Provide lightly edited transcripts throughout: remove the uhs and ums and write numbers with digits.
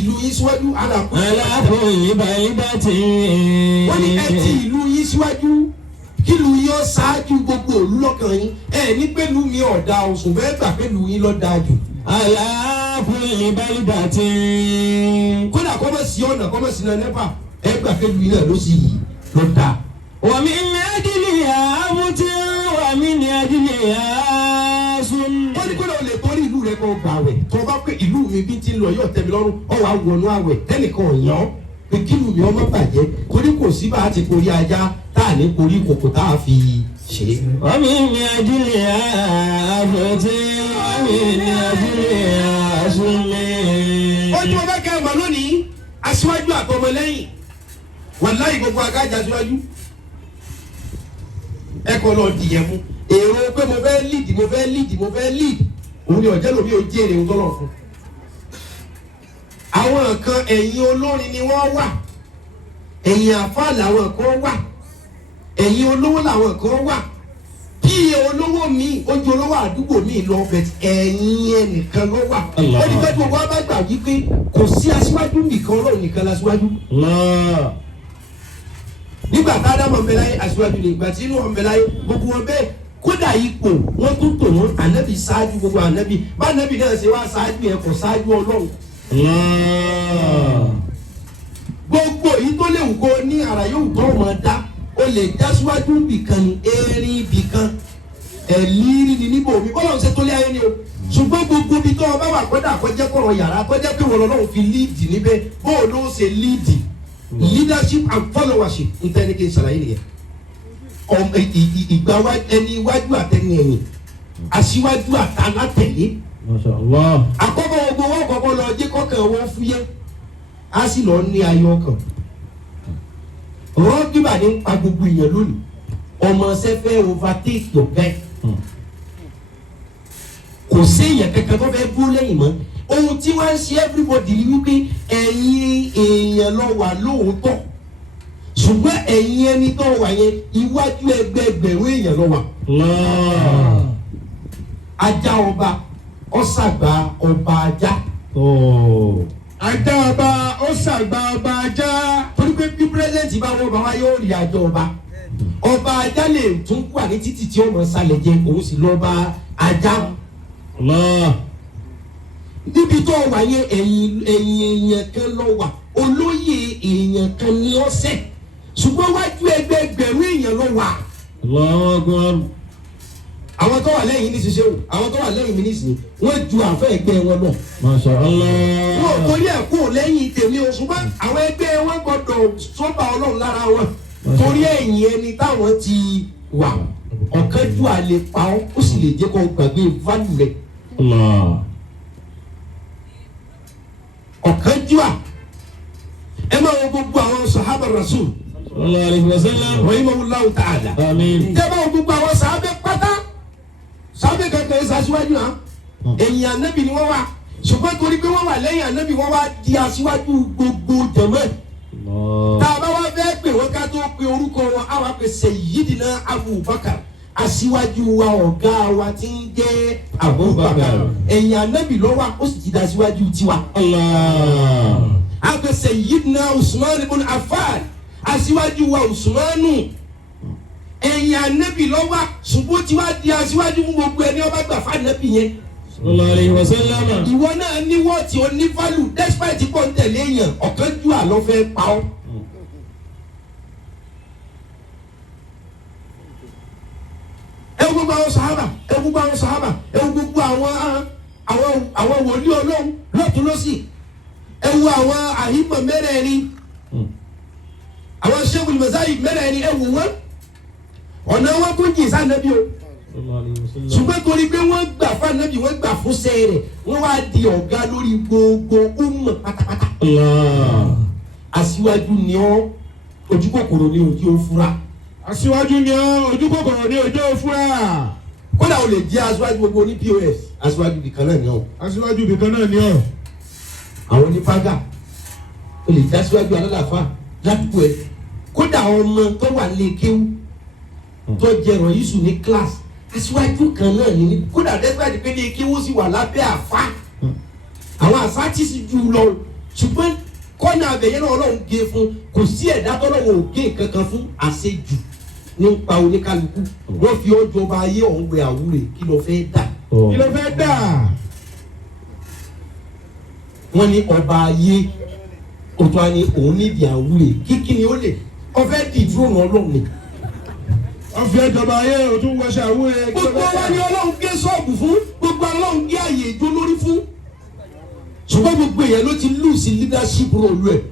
ìlú yín síwájú aláàfin ìbàlídàtì. wọ́n ní ẹ ti ìlú yín síwájú kí ìlú yín ó ṣáájú gbogbo òlú lọ́kàn yín ní pẹ̀lú mi ọ̀dà oṣù fẹ́ gbà pẹ̀lú yín lọ́ dáa jù. aláàfin ìbàlídàtì. kódà kọ́mọ̀ sí ọ̀nà kọ́mọ̀ sí náà nẹ́pà ẹ gbà pẹ̀lú yín náà ló sì lọ́ dáa. wàmí ní ajílẹ̀ yà á mú tí wàmí ní ajílẹ̀ yà á sún. wọ́n ní kódà o lè torí ìlú rẹ kó gbà wẹ̀ tó o bá pé ìlú mi bí ti ń lọ yóò tẹ́ mi lọ́rùn ọ̀ wá wọnú àwẹ̀ ẹnìkan ò yàn ọ́ pé kí ìlú mi ọmọ bàjẹ́ torí kò sí bá a ti korí ajá tá a ní korí kòkò tá a fi ṣe. wàmí ní ajílẹ̀ yà á mú tí wàmí ní ajílẹ̀ yà á sún. ó tí mo bá kẹ́ ẹ̀ mọ̀ lónìí aṣíwájú àtọmọlẹ́yìn wàláhì gbogbo agájà aṣíwájú ẹ kọ́ lọ dìyẹ mú èrò pé mo fẹ́ lead òun ni ọ̀jẹ́ lómi ò jẹ́ èrè ń tọ́lọ̀ fún. àwọn kan ẹ̀yìn olórin ni wọ́n wà ẹ̀yìn àfáà làwọn kan wà ẹ̀yìn olówó làwọn kan wà kí olówó mi ojú olówó àdúgbò mi lọ bẹ̀ ẹ̀yìn ẹnìkan ló wà. ó ní bẹ́ẹ̀ gbogbo wa bá gbà wípé kò sí aṣíwájú nìkan Ọlọ́run nìkan láṣíwájú. nígbà tá a dá mọ̀ nbẹ̀láyé aṣíwájú ni ìgbà tí inú wọn nbẹ̀láyé gbogbo wọn bẹ́ẹ̀ kódà ipò wọn tún tò wọn ànábì ṣáájú gbogbo ànábì bá ànábì náà ṣe wá ṣáájú ẹ kò ṣáájú Ọlọ́run. gbogbo yìí tó léwu kó ní ara yóò tọ́ ọmọ dá o lè já síwájú bìkan ní erin bìkan ẹ̀lírí ni níbo mi bọ́lá ń ṣe tó lé ayé ni o ṣùgbọ́n gbogbo ibi tó o bá wà kọ́dà kọjá kọ̀rọ̀ yàrá kọjá pé wọn lọ́wọ́ fi líìdì níbẹ̀ bóò ló ṣe líìdì leadership and followership n tẹ́ ní kí n ṣàlàyé nìyẹn ìgbà ẹni iwájú àtẹni ẹ̀yìn aṣíwájú àtàlátẹ̀lé àkọ́kọ́ gbogbo wọn kọ́kọ́ lọ jẹ́ kọ́kàn wọn fúyẹ́ á sì lọ ní ayọ̀ ọkàn rọ́gìbà ní pa gbogbo èèyàn lónìí ọmọ sẹ́fẹ́ overtake your guy kò sí èèyàn kankan tó fẹ́ bú lẹ́yìn mọ́ ohun tí wọ́n ń ṣe everybody ni wípé ẹ̀yin èèyàn lọ wà lóòótọ́ ṣùgbọ́n ẹ̀yin ẹni tó wà yẹn iwájú ẹgbẹẹgbẹ̀rún èèyàn lọ wà. ajá ọba ọ̀sàgbà ọba ajá. ajá ọba ọ̀sàgbà ọba ajá. torí pé bí pírẹsidẹ́ǹtì bá wọ́n bá wá yóò rí àjọ ọba ọba ajá lè tún wà ní títì tí ó mọ̀ sálẹ̀ jẹ òun sì lọ́ọ́ bá ajá. níbi tó wà yẹn ẹ̀yin èèyàn kan lọ wà olóyè èèyàn kan ní ọ̀sẹ̀ ṣùgbọ́n wájú ẹgbẹẹgbẹ̀rún èèyàn lọ wà. àwọn tó wà lẹ́yìn ní ṣiṣẹ́ o àwọn tó wà lẹ́yìn mi nísìnyí wọ́n ju àfẹ́ ẹgbẹ́ wọn lọ. Masha Allah. wọn ò torí ẹ̀ kó lẹ́yìn tèmi o ṣùgbọ́n àwọn ẹgbẹ́ wọn gbọ́dọ̀ sọ́ba Ọlọ́run lára wọn torí ẹ̀yìn ẹni táwọn ti wà ọ̀kan ju àlè pa ọ́ ó sì lè jẹ́ kó gbàgbé fálù rẹ̀. ọ̀kan ju à ẹ máa wọ gbogbo àwọn sahaba rasul sallallahu alaihi wasallam rahimahullahu ta'ala. Àmín. tẹ́ bá wọ gbogbo àwọn sàábẹ́ pátá sàábẹ́ kankan ẹ̀ ṣaṣíwájú hàn ẹ̀yìn ànábì ni wọ́n wà ṣùgbọ́n torí pé wọ́n wà lẹ́yìn ànábì wọ́n wá di aṣíwájú gbogbo jẹ̀mọ́. tá a bá wá fẹ́ pè wọ́n ká tó pe orúkọ wọn á wá pe Sayyidina Abubakar aṣíwájú wa ọ̀gá wa tí ń jẹ́ Abubakar ẹ̀yìn ànábì ló wà ó sì ti da aṣíwájú tiwa. á pe Sayyidina Usman ibn Affan aṣíwájú wa Usmanu ẹ̀yìn ànábì ló wà ṣùgbọ́n tí wàá di aṣíwájú fún gbogbo ẹni ọba gbà fún ànábì yẹn. sallallahu alaihi wasallam. ìwọ náà ní wọ́ọ̀tì onífàlù despite kò ń tẹ̀lé èèyàn ọ̀kan jù àlọ́ fẹ́ pa ọ́. ẹ wo gbogbo àwọn sàhábà ẹ wo gbogbo àwọn sàhábà ẹ wo gbogbo àwọn wòlíì Ọlọ́run lọ́tún lọ́sì ẹ wo àwọn àhímọ̀ mẹ́rẹ̀ẹ̀rin àwọn sẹ́gun mẹ́sáyì mẹ́rẹ̀ẹ̀rin ẹ wò wọ́n ọ̀nà wọn tó jìn sáà nẹ́bí o ṣùgbọ́n torí pé wọ́n gbà fún ànábì wọ́n gbà fún sẹ́ẹ̀rẹ̀ wọ́n wá di ọ̀gá lórí gbogbo ọmọ pátápátá. aṣíwájú ni ọ́ ojú kòkòrò ni ojú ó fura. aṣíwájú ni ọ́ ojú kòkòrò ni ojú ó fura. kódà o lè jẹ́ aṣíwájú gbogbo ní POS aṣíwájú bìkan náà ni ọ́. aṣíwájú bìkan náà ni ọ́. àwọn onífágà o lè jẹ́ aṣíwájú alálàáfà ládùúgbò ẹ̀ kódà ọmọ tó wà lé kéwú tó jẹrọ yíṣù ní kíláàsì aṣíwájú kan náà ní kódà dẹ́gbàdì pé ní kéwú sì wà lábẹ́ àfa àwọn àfa tí sì jù lọ ṣùgbọ́n kọ́nà abẹ̀yẹ náà ọlọ́run gé fún kò sí ẹ̀dá tọ́lọ́run ò gé kankan fún àṣejù nípa oníkálukú wọ́n fi ọjọ́ ọba ayé ọ̀hún wẹ àwúrè kí ló fẹ́ dà. kí ló fẹ́ dà. wọ́n ní ọba ayé òtún á ní òun nídìí àwúrè kíkí ni ó lè ọfẹ́ dì dúró náà ọlọ́run ni. ọ̀fẹ́ ìjọba ayé òtún wọṣẹ àwúrẹ́. gbogbo wa ni ọlọ́run gé ṣọ́ọ̀bù fún gbogbo ọlọ́run gé àyè ìjó lórí fún ṣùgbọ́n gbogbo èèyàn ló ti lùsì leadership role ẹ̀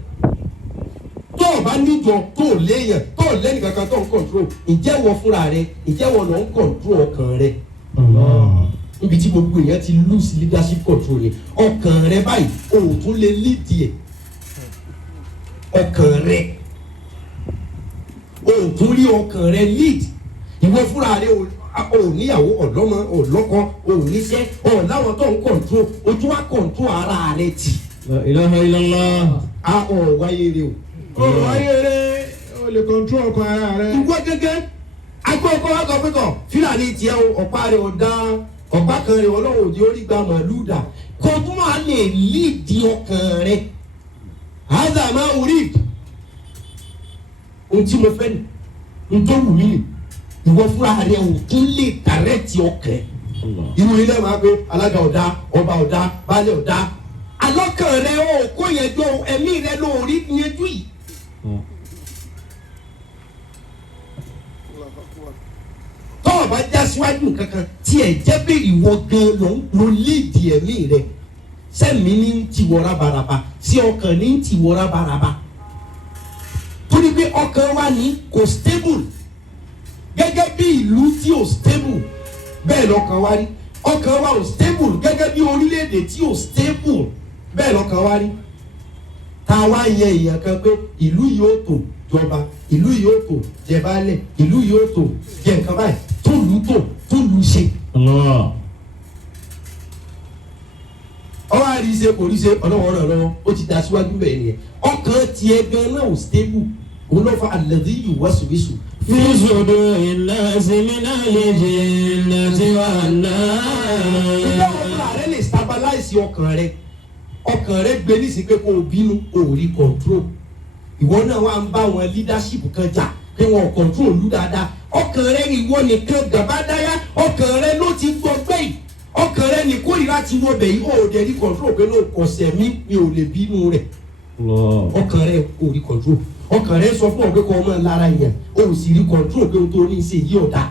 tó o bá níjọ tó o léèyàn tó o lẹ́nu kankan tó o ń control ìjẹ́wọ́ fúnra rẹ ìjẹ́wọ́ lọ ń control ọkàn rẹ níbi tí gbogbo èèyàn ti lùsì leadership control yẹn ọkàn rẹ báyìí o ò tún lè lead ẹ̀ ọkàn rẹ o ò tún rí ọkàn rẹ lead ìwọ fúnra rẹ o níyàwó ọ̀dọ́mọ ọ̀lọ́kọ o níṣẹ́ láwọn tó ń control ojú wa control ara rẹ tì. La ilaha illallah. a ọ̀ wáyé rẹ o. o wáyé rẹ o lè control ọkàn ara rẹ. ìwọ gẹ́gẹ́ agbọ́kọ́ wa kọ́ pẹ́tọ̀ fúlàní tiẹ̀ o ọ̀pá rẹ ọ̀dá ọ̀pá kan rẹ ọlọ́run òdi orí gba màálù dà kó tún máa lè lead ọkàn rẹ. haza ma urid ohun tí mo fẹ́ ni n tó wù mí ni ìwọ fúnra rẹ ò tún lè dàrẹ́tì ọkàn irú ilé máa gbé alága ọ̀dà ọba ọ̀dà baálé ọ̀dà alọ́kàn rẹ ò kó yẹn jọ ẹ̀mí rẹ ló rí yẹn jù yìí. tọ́wọ́ bá já síwájú kankan tí ẹ̀ jẹ́ pé ìwọ gan ló léèdì ẹ̀mí rẹ sẹ́mi ní tiwọ́ rábaraba sí ọkàn ní tiwọ́ rábaraba torí pé ọkàn wa ní kò stable gẹ́gẹ́ bí ìlú tí ò stable bẹ́ẹ̀ lọ́kàn wa rí ọkàn wa ò stable gẹ́gẹ́ bí orílẹ̀-èdè tí ò stable bẹ́ẹ̀ lọ́kàn wa rí tá a wá yẹ èèyàn kan pé ìlú yóò tó jọba ìlú yóò tó jẹ baálẹ̀ ìlú yóò tó jẹ nǹkan báyìí tó lù ṣe. ọwọ́ àríṣe kò ríṣe ọlọ́wọ́ rẹ̀ lọ́wọ́ ó ti da síwájú bẹ́ẹ̀ nìyẹn ọkàn tiẹ̀ gan náà ò stable òun ló fa alladhi yuwaswisu في صدور الناس من الجنة والنار. ìjọba ọkùnrin rẹ lè stabilize ọkàn rẹ gbé nísìsiyìí pé kò bínú kò rí control ìwọ náà wà ń bá wọn leadership kan jà pé wọn ò control lù dáadáa ọkàn rẹ ìwọ nìkan gàbádáyà ọkàn rẹ ló ti gbọgbẹ́ yìí ọkàn rẹ ní kórìíra ti wọ bẹ̀ yìí ó dẹ̀ rí control pé ló kọsẹ̀ mi ò lè bínú rẹ̀ ọkàn rẹ kò rí control ọkàn rẹ sọ fún ọ pé kò ọmọ lára yẹn o ò sì rí control pé o tó ní í ṣe yí ọ̀dà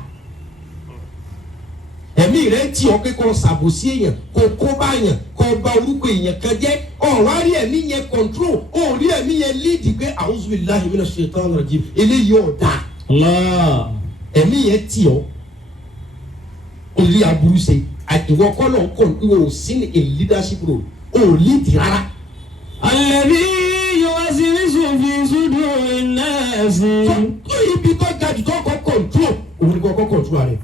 ẹ̀mí rẹ tí ọ pé kò ṣàbòsí èèyàn kò kó bá yàn kò bà orúkọ èèyàn kan jẹ́ ọ̀wá rí ẹ̀mí yẹn control ó rí ẹ̀mí yẹn lead pé a'udhu billahi minash shaitanir rajim eléyìí ọ̀dà ẹ̀mí yẹn tí ọ orí aburú ṣe ìwọ kọ́ lọ́n kọ́ ìwọ ò sí ní a leadership role ó lead rárá. الذي يوسوس في صدور الناس. ibi tó ga jù tó kọ́ control òun ni kọ́kọ́ control rẹ̀.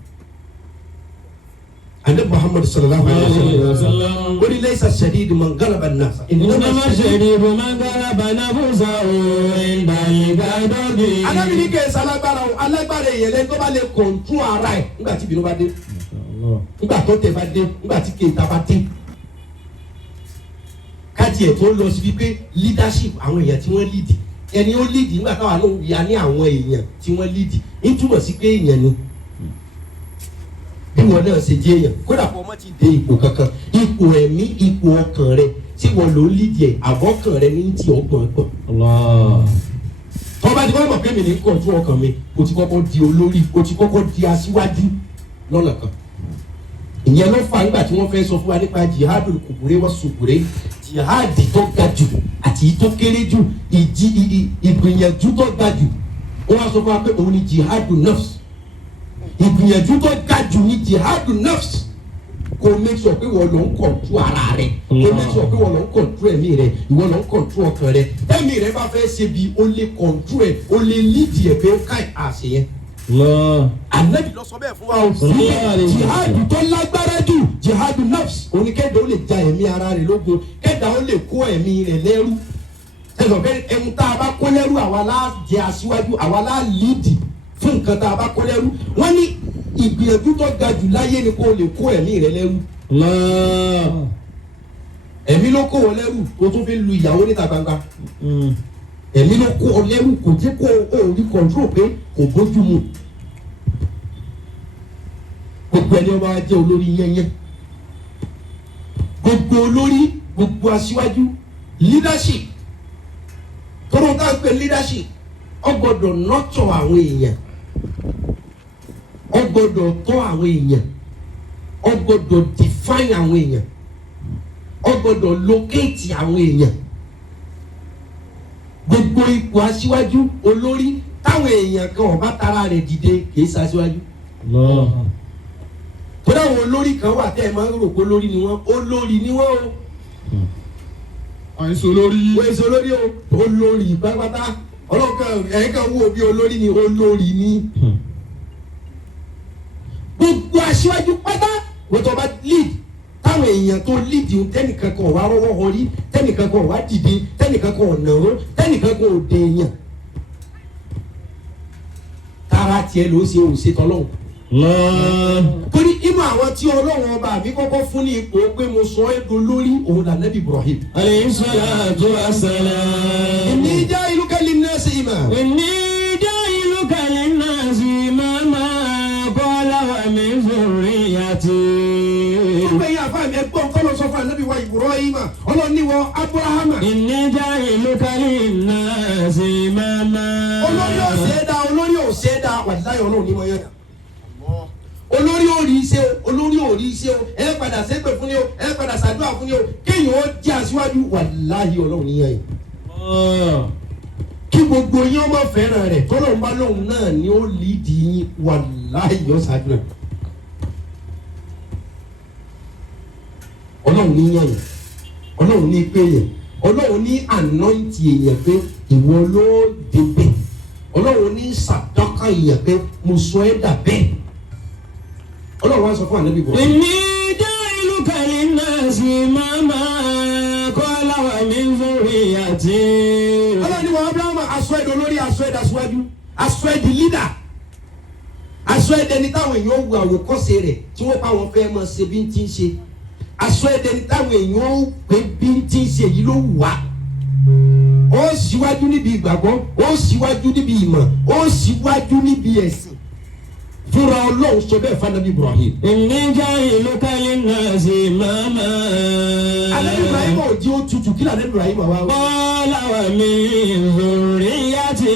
anabi muhammad sallallahu alayhi wa sallam ó ní laysa shadidu man galaba an-nas. إنما الشديد من غلب نفسه عند الغضب. anabi ní kẹ́sì alágbára èèyàn lẹ́yìn tó bá lè control ara ẹ̀ nígbà tí ìbínú bá dé nígbà tó tẹ̀ bá dé nígbà tí kéèta bá dé. kájí ẹ̀ tó lọ síbi pé leadership àwọn èèyàn tí wọ́n lead ẹni ó lead nígbà táwa náà yà ní àwọn èèyàn tí wọ́n lead ń túmọ̀ sí pé èèyàn ni bí wọn náà ṣe jẹ́ èèyàn kódà kó ọmọ ti dé ipò kankan ipò ẹ̀mí ipò ọkàn rẹ tí wọ́n lò ó lead ẹ̀ àbọ̀kàn rẹ ní ti ọgbọ̀n tọ́ba tí wọ́n mọ̀ pé mi ní kọ̀ọ̀tù ọkàn mi o ti kọ́kọ́ di olórí o ti kọ́kọ́ di aṣíwájú lọ́nà kan ìyẹn ló fà nígbà tí wọ́n fẹ́ sọ fún wa nípa jihadul kubure wa sukure jihadi tó ga jù àti tó kéré jù ìgbìyànjú tó ga jù wọ́n wá sọ fún wa pé òun ni jihadul nafs ìgbìyànjú tó ga jù ni jihadul nafs kò make sure pé wọ́n lọ ń kọ̀ntró ara rẹ̀ kò make sure pé wọ́n lọ ń kọ̀ntró ẹ̀mí rẹ̀ ìwọ lọ ń kọ̀ntró ọkàn rẹ̀ ẹ̀mí rẹ̀ bá fẹ́ ṣe bí o lè kọ̀ntró ẹ̀ o lè lead ẹ̀ pé káì àṣẹ yẹn. Ànábì lọ sọ bẹ́ẹ̀ fún wa o. Jihadu tó lágbára jù jihadu nafs oníkẹ́dà ó lè ja ẹ̀mí ara rẹ̀ lógun kẹ́dà ó lè kó ẹ̀mí rẹ̀ lẹ́rú. Ẹ̀sọ̀ bẹ́ẹ̀ ẹ̀mú tá a bá kó lẹ́rú àwa lá jẹ aṣíwájú àwa lá líìdì fún nǹkan tá a bá kó lẹ́rú. Wọ́n ní ìgbìyànjú tó ga jù láyé ni kó lè kó ẹ̀mí rẹ̀ lẹ́rú. ẹ̀mí ló kó wọn lẹ́rù tó tún fi lu ìyàwó níta gbangba ẹ̀mí ló kó wọn lẹ́rù kò jẹ́ kó o rí kọ̀ǹtró pé kò bójú mu gbogbo ẹni ọba jẹ́ olórí yẹnyẹn gbogbo olórí gbogbo aṣíwájú leadership tọ́rọ ká ń pè leadership ó gbọ́dọ̀ nurture àwọn èèyàn ó gbọ́dọ̀ tọ́ àwọn èèyàn ó gbọ́dọ̀ define àwọn èèyàn ó gbọ́dọ̀ locate àwọn èèyàn gbogbo ipò aṣíwájú olórí táwọn èèyàn kan ọba tara rẹ̀ dìde kìí ṣaṣíwájú torí àwọn olórí kan wà tẹ́ ẹ máa ń rò pé olórí ni wọ́n o àìsàn olórí. wọ́n èso olórí o olórí pátápátá ọlọ́kan ẹ̀ẹ́kan wo bí olórí ni olórí ni gbogbo aṣíwájú pátá wọ́n tó bá lead táwọn èèyàn tó lead o tẹ́nìkan kan wà rọ́wọ́ họrí tẹ́nìkan kan wà dìde tẹ́nìkan kan ò nàró tẹ́nìkan kan ò dèèyàn tara tiẹ̀ ló ṣe òṣètò ọlọ́run. torí inú àwọn tí ọlọ́run ọba mi kọ́kọ́ fún ní ipò pé mo sọ ẹ́ do lórí òun là nẹ́bí Ibrahim. alayhi salatu wassalam. inni ja'iluka linnasi imama. inni ja'iluka linnasi imama qala wa min zurriyyati. gbogbo ẹ̀yin àfa mi ẹgbọ́n kọ́ ló sọ fún ànábì wa Ibrahim ọlọ́ni wọ Abrahama. inni ja'iluka linnasi imama. olórí òsèdá wàláyé ọlọ́run ní wọ́n yẹn olórí òrí iṣẹ́ o ẹ padà ṣépè fún ni o ẹ padà ṣàdúrà fún ni o kéèyàn ó jẹ́ aṣíwájú wàláhì ọlọ́run níyàn yìí. kí gbogbo yín ọmọ fẹ́ràn rẹ̀ tọ́lọ́run bá lóun náà ni ó lídìí yín wàláhì yọ ṣáájú rẹ̀. ọlọ́run níyàn yìí ọlọ́run ní pé yẹn ọlọ́run ní ànáìtì èèyàn pé ìwọ ló débẹ̀ ọlọ́run ní sàdákà èèyàn pé mo sọ ẹ́ dà bẹ́ẹ̀. ọlọ́run wá sọ fún ànábì bọ̀. inni ja'iluka linnasi imama qala wa min zurriyyati. ọlọ́run ní wọn Abraham aṣọ ẹ̀dọ̀ lórí aṣọ ẹ̀dọ̀ aṣíwájú aṣọ ẹ̀dì leader aṣọ ẹ̀dẹ̀ ní táwọn èèyàn wù àwòkọ́ṣe rẹ̀ tí wọ́n pa wọn fẹ́ mọ̀ ṣe bí n ti ń ṣe aṣọ ẹ̀dẹ̀ ní táwọn èèyàn pé bí n ti ń ṣe yìí ló wù wá ó ṣíwájú níbi ìgbàgbọ́ ó ṣíwájú níbi ìmọ̀ ó ṣíwájú níbi ẹ̀sìn fúnra ọlọ́run sọ bẹ́ẹ̀ fún ànábì Ibrahim. inni ja'iluka linnasi imama. ànábì Ibrahim ò jí ó tutù kí ànábì Ibrahim wá wá. qala wa min zurriyyati.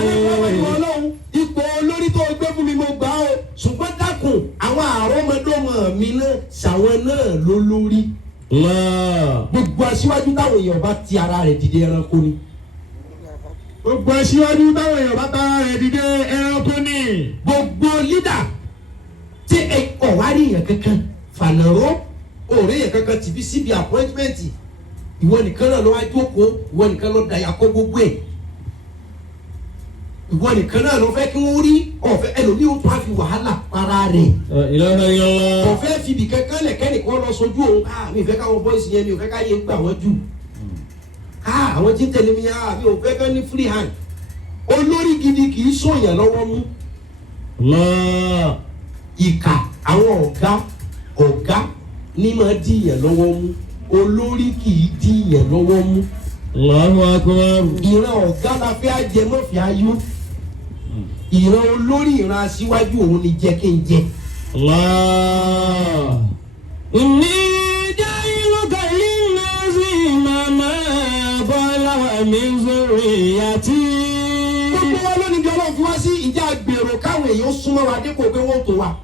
ànábì Ibrahim ọlọ́run ipò olórí tó gbé fún mi mo gbà ó ṣùgbọ́n dákun àwọn àrọ́mọdọ́mọ mi náà ṣàwọn náà ló lórí. gbogbo aṣíwájú táwọn èèyàn bá ti ara rẹ̀ dìde ẹranko ni. gbogbo aṣíwájú táwọn èèyàn bá tara rẹ̀ dìde ẹranko ni. gbogbo lídà tí ọ̀wárí yẹn kankan fànàró òòrè yẹn kankan tìbí síbi àpọ́ìntmẹ́ǹtì ìwọ nìkan náà ló wá jókòó ìwọ nìkan ló dàyà kó gbogbo ẹ̀ ìwọ nìkan náà ló fẹ́ kí wọ́n rí ọ̀fẹ́ ẹlòmíì ó tún á fi wàhálà para rẹ̀ ọ̀fẹ́ fìbí kankan lẹ̀ kẹ́nìkan lọ sojú òun mi ò fẹ́ káwọn bọ́ìsì yẹn mi ò fẹ́ káyé gbà wọ́n jù àwọn tí ń tẹ̀lé mi mi ò fẹ́ kán ní free hand olórí gidi kì í sọ̀yàn lọ́wọ́ mú ìkà àwọn ọ̀gá ní máa dìyàn lọ́wọ́ mú olórí kì í dìyàn lọ́wọ́ mú. Allahu akbar. ìran ọ̀gá la fẹ́ ajẹmọ́fì ayú ìran olórí ìran aṣíwájú òun ni jẹ́ kí n jẹ. inni ja'iluka linnasi imama qala wa min zurriyyati. gbogbo wa lónìí bí ọlọ́run fi wá sí ìjà gbèrò káwọn èèyàn súnmọ́ wa dípò pé wọ́n tó wa.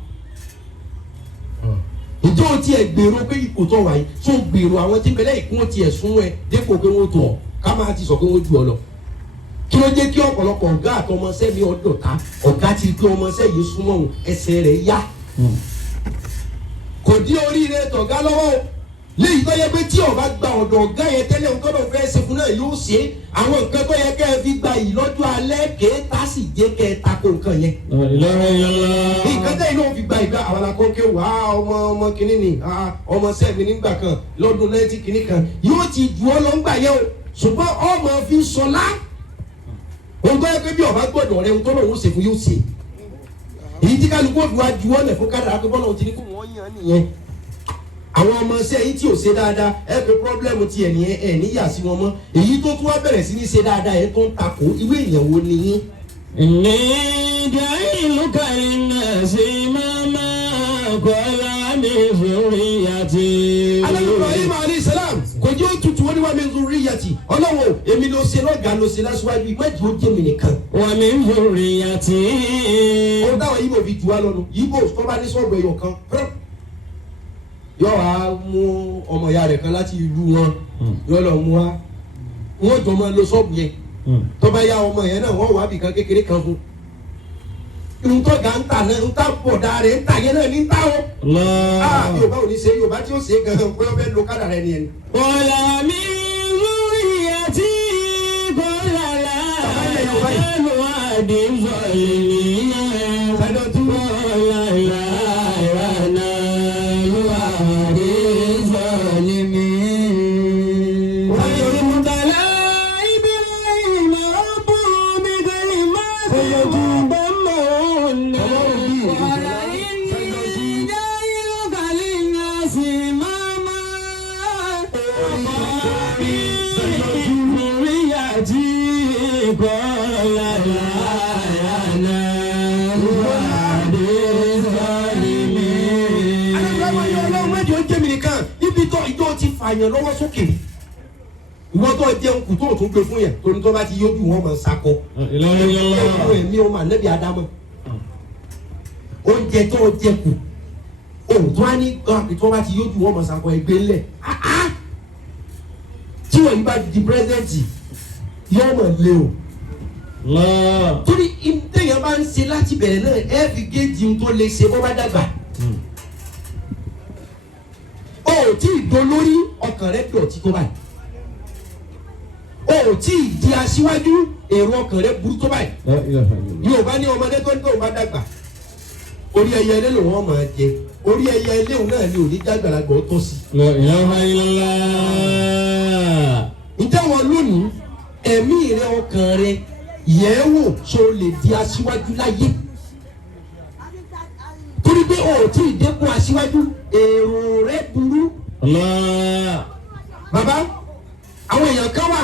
ìjọ tiẹ̀ gbèrò pé ipò tó wà yìí tó gbèrò àwọn tí bẹ́lẹ̀ ìkún tiẹ̀ sún ẹ dípò pé wọ́n tó ọ ká máa ti sọ pé wọ́n ju ọ lọ. kí ló jẹ́ kí ọ̀pọ̀lọpọ̀ ọ̀gá àtọmọṣẹ́ mi ọ̀dọ̀ta ọ̀gá ti pé ọmọṣẹ́ yìí súnmọ́ òun ẹsẹ̀ rẹ̀ yá. kò dí oríire tọ̀gá lọ́wọ́ o léyìí tó yẹ pé tí ọba gba ọ̀dọ̀ ọ̀gá yẹn tẹ́lẹ̀ nǹkan tó fẹ́ ṣe fún náà yóò ṣe àwọn nǹkan tó yẹ kẹ́ ẹ fi gba ìlọ́jọ́ alẹ́ kéétà sì jẹ́ kẹ́ ẹ tako nǹkan yẹn. nǹkan tẹ́yìn náà fi gba ìgbà àwọn akọ́kẹ́ wà ọmọ kìíní ni ọmọ sẹ́mi nígbà kan lọ́dún 90 kìíní kan yóò ti ju ọ lọ ńgbà yẹn o ṣùgbọ́n ọmọ fi sọlá ohun tó yẹ pé bí ọba gbọ́dọ̀ rẹ ohun tó lọ́wọ́ ṣe fún yóò ṣe èyí tí kálukú òfin wa ju ọ́ lẹ̀ fún kádàrá pé bọ́lá òun ti ní kó wọ́n yàn nìyẹn àwọn ọmọ ṣẹ́ yìí tí ò ṣe dáadáa ẹ fi pọ́blẹ́mù ti ẹ̀ nìyẹn ẹ̀ níyà sí wọn mọ́ èyí tó tún wá bẹ̀rẹ̀ sí ní ṣe dáadáa ẹ̀ tó ń takò ìwé ìyẹn wo ni yín. إني جعلك للناس إماما قال من ذريتي. Ànábì Ibrahim alayhi salam kò jẹ́ òtútù wọn ni wọ́n mi ń zuri yàtì ọlọ́wọ́ èmi ló ṣe lọ́gàá ló ṣe lásìwájú ìgbẹ́jì ó jẹ́ mi nìkan. ومن ذريتي. ohun táwọn yìí bò fi jù wá lọ́nu yìí bò tó bá ní sọ́ọ̀bù ẹ̀yọ̀ kan yóò wá mú ọmọ ìyá rẹ̀ kan láti ìlú wọn yóò lọ mú wa wọ́n jọ máa lo sọ́ọ̀bù yẹn tó bá yá ọmọ yẹn náà wọ́n wá bìkan kékeré kan fún ntọ́gà ń tà náà ń tà bọ̀dá rẹ̀ ń tà yẹn náà ní ń tà o. Yorùbá ò ní ṣe Yorùbá tí ó ṣe gan-an pé ó fẹ́ lo kádà rẹ̀ nìyẹn. Qala min dhurriyyati qala la yanalu ahdi zalimin. Qala la yanalu ahdi zalimin. Wa ibtala Ibrahima rabbuhu bikalimatin fatammahunna. Qala inni ja'iluka linnasi imama. Fàyàn lọ́wọ́ sókè ìwọ́n tó jẹun kù tó tún gbé fún yẹn torí tó bá ti yóò dùn wọ́n mọ̀ sakọ. ẹ̀kú ẹ̀mí ọmọ ànábì Ádámọ̀ oúnjẹ tó jẹ kù òun tó wá ní tó bá ti yóò dùn wọ́n mọ̀ sakọ ẹgbẹ́ ńlẹ̀ tí wọ́n yìí bá di pírẹ́sẹ̀ntì yóò mọ̀ lé o. torí ìtẹ̀yàn bá ń ṣe láti bẹ̀rẹ̀ náà ẹ̀ fi géèjì tó lè ṣe bọ́ bá dàgbà. O ò tí ì dolórí ọkàn rẹ dọ̀tí tó báyìí o ò tí ì di aṣíwájú èrò ọkàn rẹ burú tó báyìí Yorùbá ní ọmọdé tó ń tó bá dàgbà orí ẹyẹ ilé lòun ọmọ jẹ orí ẹyẹ ilé òun náà ni òní jágbàlagbà ó tọ́ sí. ǹjẹ́ wọn lónìí ẹ̀mí rẹ ọkàn rẹ yẹ̀ wò ṣó lè di aṣíwájú láyé torí pé o ò tí ì dẹ́kun aṣíwájú èrò rẹ burú. Bàbá àwọn èèyàn kan wà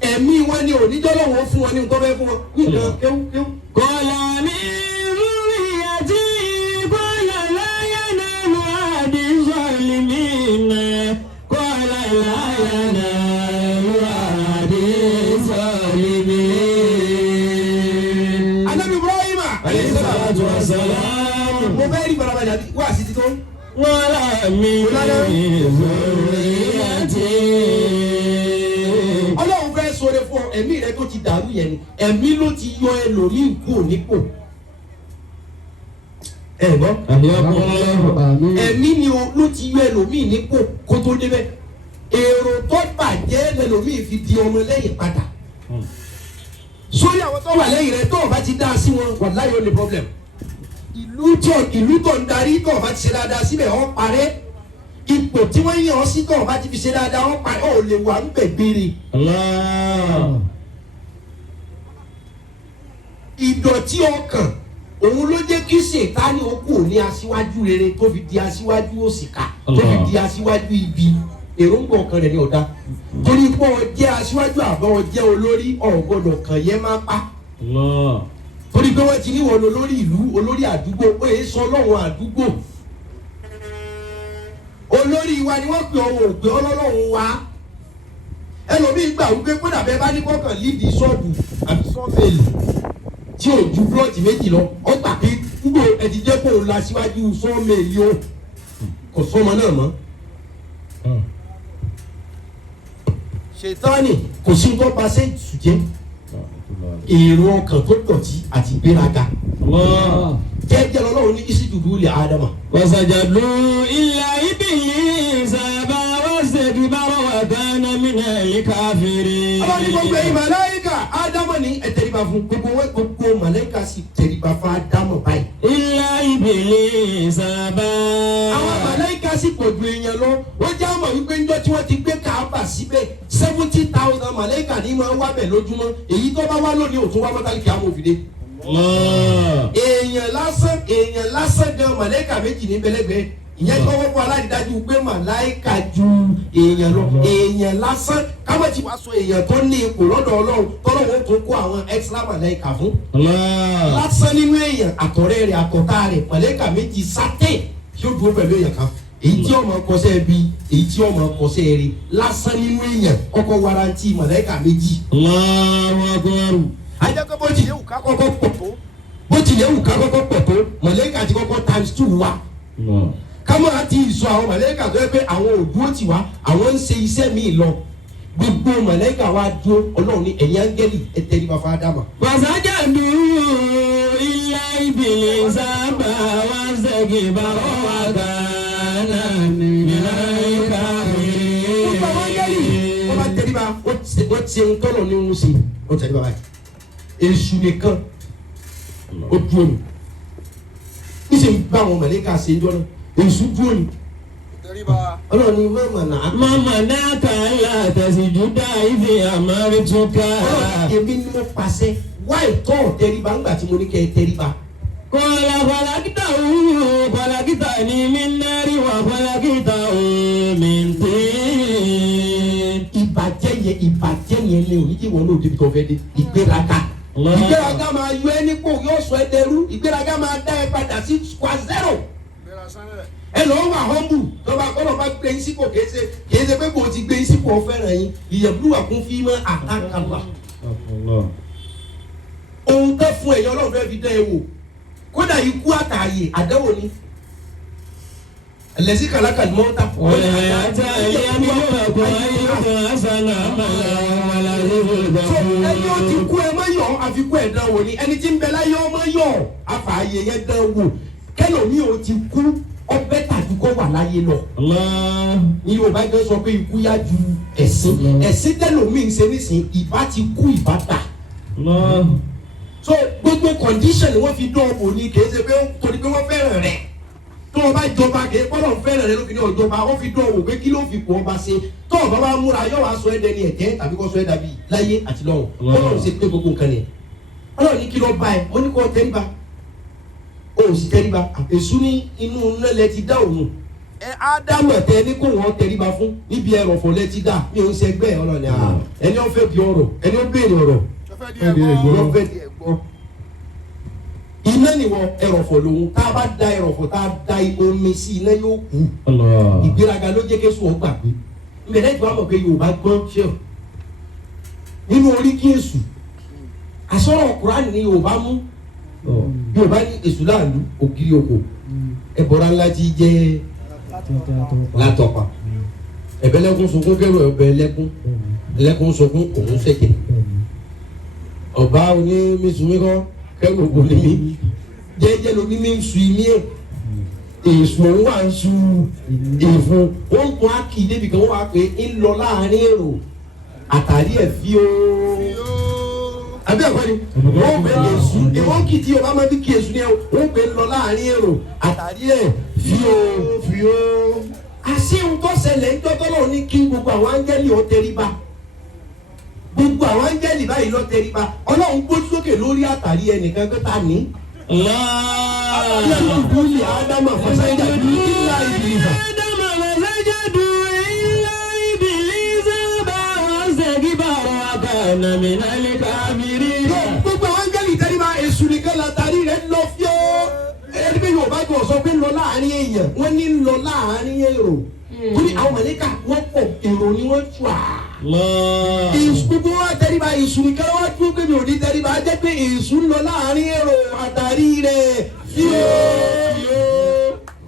ẹ̀mí wọn ni oníjọ́ lọ́wọ́ fún wọn ní nǹkan bẹ́ẹ̀ fún wọn ní nǹkan kéwú. Qala min dhurriyyati qala la yanalu ahdi zalimin. Qala la yanalu ahdi zalimin. Ànábì Ibrahim alayhi salatu wa salam mo bẹ́ẹ̀ rí balabala wá sí ti tó. Wala min dhurriyyati. Ọlọ́run fẹ́ sọ̀rọ̀ fún ẹ̀mí rẹ tó ti dàrú yẹn ni ẹ̀mí ló ti yọ ẹlòmíì kú nípò. Ẹ gbọ́. Ẹ̀mí ni ló ti yọ ẹlòmíì nípò kó tó débẹ̀. Èrò tó bàjẹ́ lẹlòmíì fi di ọmọ lẹ́yìn padà. Sórí àwọn tó wà lẹ́yìn rẹ tó o bá ti dá sí wọn wàláhì ó ní problem. Ìlú tó ń darí tó o bá ti ṣe dáadáa síbẹ̀ ọ́ parẹ́. Ipò tí wọ́n yàn ọ́ sí tó o bá ti fi ṣe dáadáa ọ́ parẹ́ ọ́ lè wà ń bẹ̀ gbére. Ìdọ̀tí ọkàn òun ló jẹ́ kí Ṣètánì ó kù ní aṣíwájú rere tó fi di aṣíwájú òṣìkà tó fi di aṣíwájú ibi èròǹgbà ọkàn rẹ̀ ní ọ̀dà torí pé ọ jẹ́ aṣíwájú àbọ̀ ọ jẹ́ olórí ọ̀gbọ́dọ̀ kàn yẹn máa pa torí pé wọ́n ti ní wọn olórí ìlú olórí àdúgbò ó yẹ sọ ọlọ́run àdúgbò olórí wa ni wọ́n pè ọwọ́ òpè ọlọ́run wa ẹlòmíín gbà wípé kódà bẹ́ẹ̀ bá ní kọ́kàn lídì ṣọ́ọ̀bù àbí sọ́ọ̀fẹ̀lì tí ò ju plọ́ọ̀tì méjì lọ ọ gbà pé gbogbo ẹtì jẹ́ kó o la síwájú sọ́ọ̀mẹ̀lì o kò sọ́mọ náà mọ́. Ṣètánì kò sí nǹkan pa ṣe ìtújẹ́ èrò ọkàn tó dọ̀tí àti ìgbéraga jẹ́jẹ́ lọ́lọ́run ní ìsìdùdú ilẹ̀ Ádámà. Wasajadu illa iblisa aba wastakbara wa kana minal kafirin. Ọlọ́run ní gbogbo ẹ̀yin màláíkà Ádámà ní ẹ̀tẹ̀ríba fún gbogbo màláíkà sì tẹ̀ríba fún Ádámà báyìí. Illa iblisa aba. Àwọn màláíkà sì pọ̀ ju èèyàn lọ wọ́n jẹ́ àmọ̀ wípé ńjọ́ tí wọ́n ti gbé Káàbà síbẹ̀ 70,000 màláíkà ní máa wá bẹ̀ lójúmọ́ èyí tó bá wá lónìí òtún wá mọ́tàlíkì amòfìdé. èèyàn lásán gan màláíkà méjì ní bẹ̀lẹ́gbẹ̀ẹ́ ìyẹn tó wọ́pọ̀ aládìdájú pé màláìka ju èèyàn lọ èèyàn lásán káwọn ti wá sọ èèyàn tó ní ipò lọ́dọ̀ ọlọ́run tọ́lọ́wọ́ tó kó àwọn extra màláìka fún lásán nínú èèyàn àtọ̀rẹ́ rẹ̀ àtọ̀tá rẹ̀ màláìka méjì sátẹ̀ tí ó dúró pẹ̀lú èèyàn kan èyí tí ọmọ kọsẹ́ bí èyí tí ọmọ kọsẹ́ rí lásán nínú èèyàn kọ́kọ́ warranty màláìka méjì. ajẹ́kọ́ bó tilẹ̀ wù ká kọ́kọ́ pọ̀ tó bó tilẹ̀ wù ká kọ́kọ́ pọ̀ tó màláìka ti kọ́kọ́ times 2 wa kámọ́ àti ìsọ àwọn màláìka tó yẹ pé àwọn òdúró tì wá àwọn ń ṣe iṣẹ́ míì lọ gbogbo màláìka wa dúró ọlọ́run ní ẹ̀yìn áńgẹ́lì ẹ̀tẹ́rí bá fa ádámà. wàsájà dùn ilé ìbílẹ̀ sábà wá ṣègì bá wà gánà mìláìka rẹ̀. gbogbo àwọn áńgẹ́lì wọ́n bá tẹ̀lé bá wọ́n ti ń tọ́lọ̀ ní wọn sí wọ́n tẹ̀lé bá báyìí èṣù nìkan ó dúró ní níṣẹ́ ń bá àwọn màláìka ṣe ń jọ náà èṣù dúró ní. ọlọ́run ní mama náà kà á là tẹ̀sí júdà ìfì àmàrí tún ká. èmi ni mo pàṣẹ wáì tọ́ tẹríba ńgbà tí mo ní kẹ́ ẹ tẹríba. kọ́lá kọ́lákítà òun kọ́lákítà ní mí náírà wà kọ́lákítà òun mi ń tẹ́. ìbàjẹ́ yẹn ni òní tí wọn náà débi tó fẹ́ dé ìgbéraga. ìgbéraga máa yọ ẹ́ nípò yóò sọ ẹ́ dẹrú ìgbéraga máa dá ẹ padà sí square zero. ẹ lọ́ọ́ wà humble lọ́ba kọ́lọ́ bá gbé yín sípò kìí ṣe pé kò ti gbé yín sípò ọ̀fẹ́ràn yín ìyẹ̀bùrúwà kún fí mọ́ àtàkàlà. ohun tó fún ẹ̀yọ́ ọlọ́run fẹ́ fi dán ẹ wò kódà ikú àtàyè àdánwò ni ẹlẹ́sìn kàlákà ni wọ́n ta. wọ́n yà á ta ẹ̀yà mi yóò kọ́ ayé kan àṣàlà àmàlà wàlà ìgbà so fún ẹni ó ti kú ẹ má yọ àfikún ẹ̀ dánwò ni ẹni tí ń bẹ láyé ọmọ yọ àfààyè yẹn dánwò kẹlòmíì ó ti kú ọbẹ̀ tàbí kó wà láyé lọ. ní yorùbá jẹ́ sọ pé ikú yá ju ẹ̀sìn tẹ́lòmíì ń ṣe nísìnyí ìbá ti kú ìbá tà. so gbogbo condition ni wọ́n fi dán ọmọ ní kì í ṣe pé torí pé wọ́n fẹ́ràn rẹ̀ tó o bá jọba kì í kọ́lọ̀ fẹ́ràn rẹ̀ lóbi ní ọjọba wọ́n fi dán ọmọ pé kí ló fi kó ọba ṣe tó o bá bá múra yóò wá sọ ẹ́ dẹni ẹ̀jẹ̀ tàbí kó sọ ẹ́ dàbí láyé àti lọ́run ọlọ́run ṣe pé gbogbo nǹkan ni ọlọ́run ní kí ló bá ẹ wọ́n ní kó tẹríba o sì tẹríba èṣù ní inú nílẹ̀ ti dá òun ẹ ádámù ẹ̀tẹ́ ní kó wọ́n tẹríba fún níbi ẹrọ̀fọ̀ lẹ́ ti dá mi ò ń sẹgbẹ́ ọlọ́ni ẹni ó fẹ́ di ọ̀rọ̀ ẹni ó béèrè ọ̀rọ̀ ló fẹ́ di ẹ̀gbọ́n iná nìwọ ẹrọ̀fọ̀ lòun tá a bá da ẹrọ̀fọ̀ tá a da omi sí iná yóò kú ìgbéraga ló jẹ́ kéṣù ọgbà pé ìbẹ̀rẹ̀ ìgbà mọ̀ pé Yorùbá gbọ́n ṣe ọ̀ nínú orí kí èṣù àsọ̀rọ̀ Kùránì ni Yorùbá mú Yorùbá ní èṣù láàlú ògiri oko ẹbọra ńlá ti jẹ látọpa ẹbẹlẹkùn sunkún kẹrù ẹbẹlẹkùn ẹlẹkùn sunkún òun ṣẹ̀jẹ̀ ọba onímísùmíkọ kẹrù ògùn ní mi jẹjẹ ló ní mi ń su imí ẹ èṣù òun wà ń su èèfún wọn kún ákì débi kan wọn wà pé ń lọ láàrin èrò àtàrí ẹ fi ooo àbí ẹ̀kọ́ ni wọ́n gbé èṣù ìwọ́n kì í tí ọba máa bí kí èṣù ni ẹ wọ́n gbé lọ láàrin èrò àtàrí ẹ̀ fíó. àṣìwò tó ṣẹlẹ̀ ń tọ́tọ́ náà ní kí gbogbo àwọn áńgẹ́lì ó tẹríba gbogbo àwọn áńgẹ́lì báyìí ló tẹríba ọlọ́run gbójú sókè lórí àtàrí ẹnìkan pé ta ní. yẹ́n kú ní ádámà fọ́sáìdà ní ilá ìbìlísà. ádámà fọ́sáìdà ní ilá ìbìlísà bá wọn ṣègì bá wọn kàná mi lálẹ́ kábìrì. gbogbo àwọn áńgẹ́lì tẹríba èṣù nìkan látàrí rẹ̀ lọ fíó ẹni pé Yorùbá jọ sọ pé lọ láàrin èèyàn wọ́n ní lọ láàrin èrò torí àwọn mọ̀lẹ́kà wọ́n pọ̀ èrò ni wọ́n tù á. gbogbo wa tẹríba èṣù nìkan wá dúró pé mi ò ní tẹríba á jẹ́ pé èṣù ń lọ láàrin èrò àtàrí rẹ̀ fíó.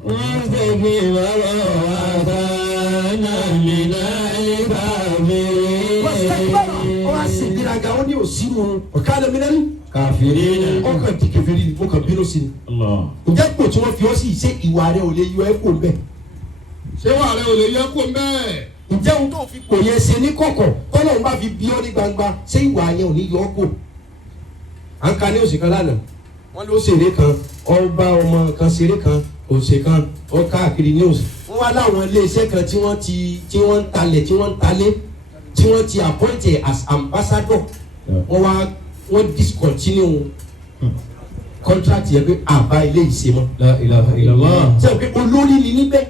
wọ́n ṣe kí bàbá wa bá nàmì láyé kábìrì. wọ́n á sì gbéraga ó ní òsínú ọ̀kadà mi lẹ́nu kàfìrí náà. ọkàn ti kẹfìrí ni mo kàn bínú sí ni. ǹjẹ́ kò tí wọ́n fi ọ́ sí ṣé ìwà rẹ̀ ò lè yọ ẹ́ kó mbẹ́. ṣé wà rẹ ò lè yẹ kó mbẹ́. ǹjẹ́ ohun tó fi kò yẹ ṣe ní kọ̀kọ̀ tọ́lọ́run bá fi bí ọ́ ní gbangba ṣé ìwà yẹn ò ní yọ ọ́ kó. à ń ka ní òsì kan lánàá wọ́n ló ṣeré kan ọba ọmọ kan ṣeré kan òsè kan ó káàkiri ní òsì. wọ́n wá láwọn iléeṣẹ́ kan tí wọ́n ń talẹ̀ tí wọ́n ti appoint as ambassador wọ́n discontinue kọ́ńtrátì yẹn pé àbá ilé ìṣe mọ́. La ilaha illallah. ṣé o pé olórí ni níbẹ̀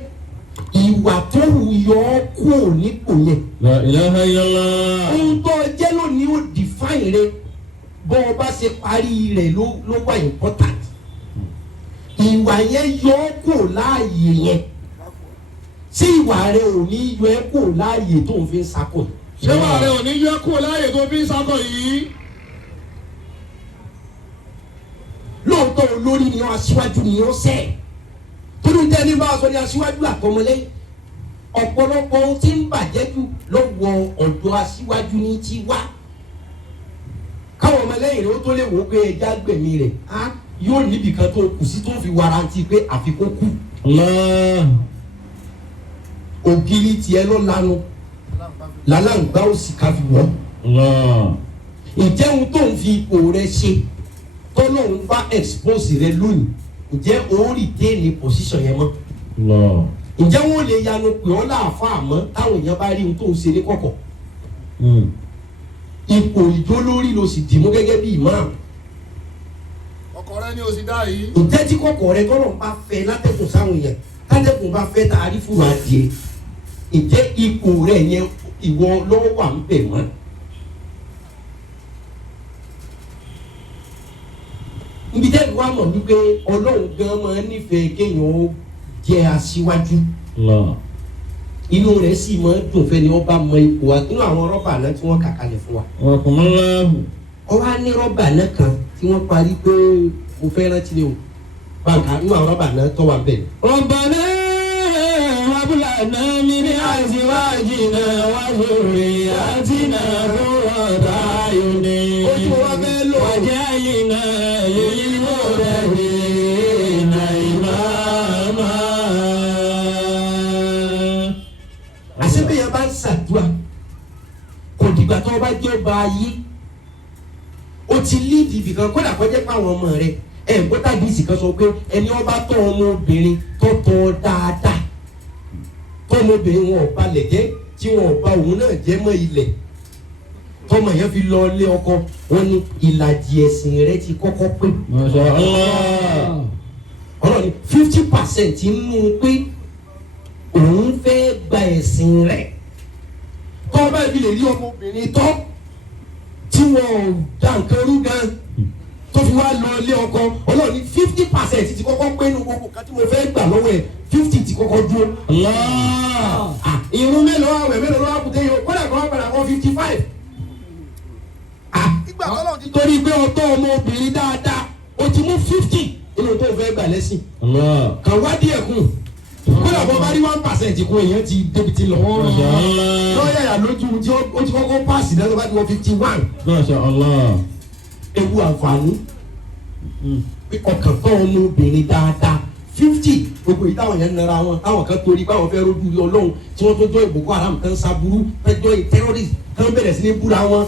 ìwà tó wù yọ ọ́ kúrò nípò yẹn. La ilaha illallah. ohun tó jẹ́ lónìí ó define rẹ bọ́ ọ bá ṣe parí rẹ̀ ló wà important. ìwà yẹn yọ ọ́ kúrò láàyè yẹn tí ìwà rẹ ò ní yọ ẹ́ kúrò láàyè tó ń fi ń sakò. ṣé wàá rẹ ò ní yọ kúrò láàyè tó fi ń sakọ yìí. lóòótọ́ olórí ni wọ́n aṣíwájú ni wọ́n sẹ́ẹ̀ torí tẹ́ ní bá a sọ ní aṣíwájú àtọmọlẹ́yìn ọ̀pọ̀lọpọ̀ ohun tí ń bàjẹ́ jù lọ́wọ́ ọ̀dọ́ aṣíwájú ní ti wá káwọn ọmọlẹ́yìn rẹ̀ ó tó lè wò ó pé ẹja gbẹ̀mí rẹ̀ á yóò níbi kan tó kù sí tó fi warranty pé àfikún kù ògiri tiẹ̀ ló lanu lálàǹgbá òsì ká fi wọ́ ǹjẹ́ ohun tó ń fi ipò rẹ̀ ṣe tọ́lọ́run bá expose rẹ̀ lónìí ǹjẹ́ o retain ní position yẹn mọ́ ǹjẹ́ wọ́n lè yanu pé ọ́ láàfáà mọ́ táwọn èèyàn bá rí ohun tó ń ṣe ní kọ̀kọ̀ ipò ìjó lórí ló sì dìmú gẹ́gẹ́ bí imam ọkọ rẹ ni o sì dá yìí. ǹjẹ́ tí kọ̀kọ̀ rẹ tọ́lọ̀ bá fẹ́ látẹ̀kùn sáwọn èèyàn látẹ̀kùn bá fẹ́ tààrí fún adìẹ ǹjẹ́ ipò rẹ yẹn ìwọ lọ́wọ́ wà ń bẹ̀ mọ́. níbi tẹ́lẹ̀ wá mọ̀ wípé ọlọ́run gan máa ń nífẹ̀ẹ́ kéèyàn ó jẹ́ aṣíwájú inú rẹ̀ sì máa ń dùn fẹ́ni ọba mọ ipò wa nínú àwọn rọ́bà náà tí wọ́n kà kalẹ̀ fún wa. ọ wá ní rọ́bà náà kan tí wọ́n parí pé mo fẹ́ rántí ni o bàǹkà nínú àwọn rọ́bà náà tó wà bẹ́ẹ̀. Rabbana hab lana min azwajina wa dhurriyyatina qurrata a'yunin ojú wa bẹ́ẹ̀ lò. waj'alna lil-muttaqina imama. àṣebéyàn bá ń ṣàdúrà kò dìgbà tó bá jẹ́ ọba ayé o ti líìdì ibìkan kódà kọjá pé àwọn ọmọ rẹ gbọ́dọ̀ àdìsí kan sọ pé ẹni ọba tọ́ ọmọbìnrin tó tọ́ dáadáa tọ́ ọmọbìnrin wọn ò balẹ̀ jẹ́ tí wọn ò ba òun náà jẹ́ mọ́ ilẹ̀ tọ́mọ yẹn fi lọ lé ọkọ wọn ní ìlàjì ẹ̀sìn rẹ ti kọ́kọ́ pé. Masha Allah. ọ̀rọ̀ ni 50% nínú pé òun fẹ́ gba ẹ̀sìn rẹ̀ tọ́ ọba ibi lè rí ọmọbìnrin tọ́ tí wọ́n dá nǹkan rú gan tó fi wá lọ ilé ọkọ ọlọ́run ní 50% ti kọ́kọ́ pé inú gbogbo kan tí mo fẹ́ gbà lọ́wọ́ ẹ̀ 50 ti kọ́kọ́ dúró. irun mélòó àwẹ̀ mélòó lọ́wọ́ kùtẹ́ yìí kódà kan padà wọ́n 55. ìgbà tọ́lọ̀ ti torí pé ọtọ́ ọmọbìnrin dáadáa o ti mú 50 inú tó fẹ́ gbà lẹ́sìn. kàn wá díẹ̀ kù kódà bọ́ bá rí 1% kún èèyàn ti débi ti lọ. lọ́ọ̀yà yà lójú tí ó ti kọ́kọ́ páàsì náà tó bá ti wọ 51. Masha Allah. ewu àǹfààní ọkàn tó ọmọbìnrin dáadáa 50 gbogbo yìí táwọn yẹn nara wọn táwọn kan torí báwọn fẹ́ rojú ọlọ́run tí wọ́n tó jọ Boko Haram kan sábúrú fẹ́jọ́ terrorist kan bẹ̀rẹ̀ sí ní búra wọn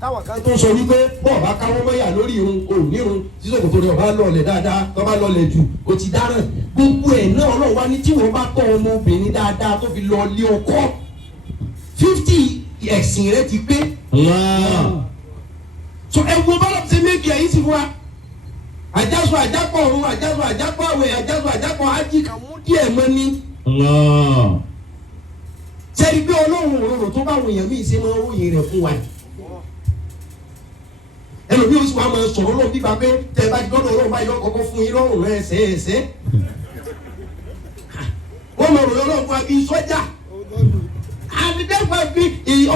táwọn kan tó sọ wípé bọ́ọ̀ bá káwọ́ mọ́yà lórí irun ò nírun tí sòkòtò rẹ̀ ọba lọlẹ̀ dáadáa tó bá lọlẹ̀ jù ó ti dáràn gbogbo ẹ̀ náà ọlọ́run wá ní tí wọ́n bá tọ́ ọmọbìnrin dáadáa tó fi lọ lé ọkọ 50 ẹ̀sìn rẹ̀ ti pé. So ẹ wo bọ́lá ti méjì ẹ̀yìn sí fún wa àjàsọ àjàpọ̀ ọ̀run àjàsọ àjàpọ̀ àwẹ̀ àjàsọ àjàpọ̀ ájì kà mú díẹ̀ mọ́ ní. sẹ́ni pé ọlọ́run òróró tó bá wòyàn mí ṣe máa ń ròyìn rẹ̀ fún wa yìí. ẹlòmíì oṣù wa máa sọ̀rọ̀ lọ́wọ́ nípa pé tẹ́ bá gbọ́dọ̀ ọlọ́run bá yọ kọ́kọ́ fún yín lọ́rùn rẹ̀ ẹsẹ̀ wọ́n mọ̀ ròyìn ọlọ́run fún wa bíi sọ́jà àdìdẹ́gbà bí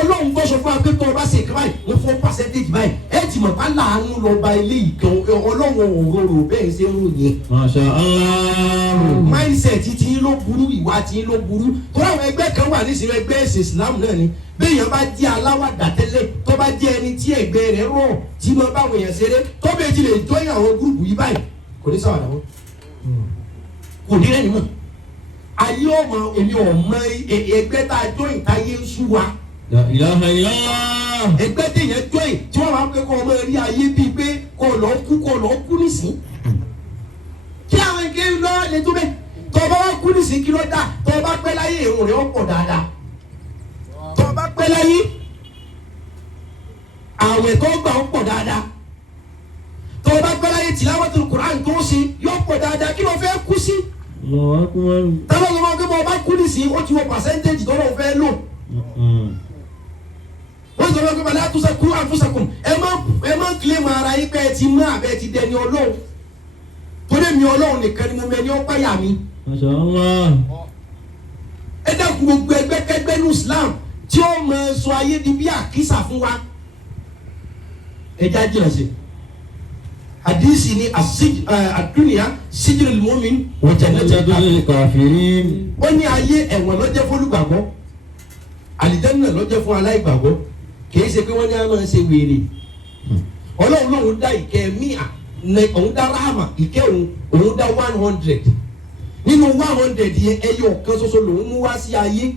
ọlọ́run tó sọ fún wa pé tó o bá ṣe kábàáyì mo fún percentage báyìí ẹ ti mọ̀ ká láàánú lọ ba ilé ìkan ọlọ́run òróró bẹ́ẹ̀ ṣe ń ròyìn. Masha Allah. mindset tí yín ló burú ìwà tí yín ló burú tó láwọn ẹgbẹ́ kan wà nísìnyí ẹgbẹ́ ẹ̀sìn Islam náà ni béèyàn bá jẹ́ aláwàdà tẹ́lẹ̀ tó bá jẹ́ ẹni tí ẹgbẹ́ rẹ̀ rọ̀ tí mo bá wòyàn ṣeré tó bẹ́ẹ̀ ti lè jọyìn àwọn gúrùpù yìí báyìí kò ní sáwàdà wọn kò ní rẹ́ni mọ̀ ayé ọmọ èmi ọmọ ẹgbẹ́ tá a jọyìn táyé ń sú wa. La ilaha illallah. ẹgbẹ́ téèyàn jọyìn tí wọ́n máa ń pẹ́ kọ́ ọmọ rí ayé bíi pé kọ́ lọ́ọ́ kú nísìn. kí àwọn ike lọ́ọ́ lè tó bẹ́ẹ̀ tọ́ ọ bá wá kú nísìn kí ló dà tọ́ ọ bá pẹ́ láyé èrò rẹ̀ ó pọ̀ dáadáa. tọ́ ọ bá pẹ́ láyé àwẹ̀ tó gbà ó pọ̀ dáadáa. tọ́ ọ bá pẹ́ láyé tìláwọ́tul Quran tó ṣe yọ pọ̀ dáadáa kí ló fẹ́ kú sí. Allahu Akbar. tábà lọ́wọ́ pé bọ́ ọba kú nísìnyí ó ti wọ percentage tó lọ́wọ́ fẹ́ lò. wọ́n sọ pé bàlá àtúnṣe kú àfúnṣekùn ẹ má claim ara yín pé ẹ ti mú àbẹ ti dẹni Ọlọ́run torí mi Ọlọ́run nìkan ni mo mẹ́ni ó páyà mi. Masha Allah. ẹ dákun gbogbo ẹgbẹ́kẹ́gbẹ́ ní Islam tí ó mọ sọ ayé di bí àkísà fún wa ẹ já jìnnà sí hadisi ni àdúnyà sijiril mu'min wa jannatul kafir. Kafirin. ó ní ayé ẹ̀wọ̀n ló jẹ́ fún olùgbàgbọ́ àlìjánnà ló jẹ́ fún aláìgbàgbọ́ kì í ṣe pé wọ́n ní a máa ṣe wèrè Ọlọ́run lòun dá ìkẹ́ míà òun dá ráàmà ìkẹ́ òun dá 100 nínú 100 yẹn ẹyọ kan ṣoṣo lòun mú wá sí ayé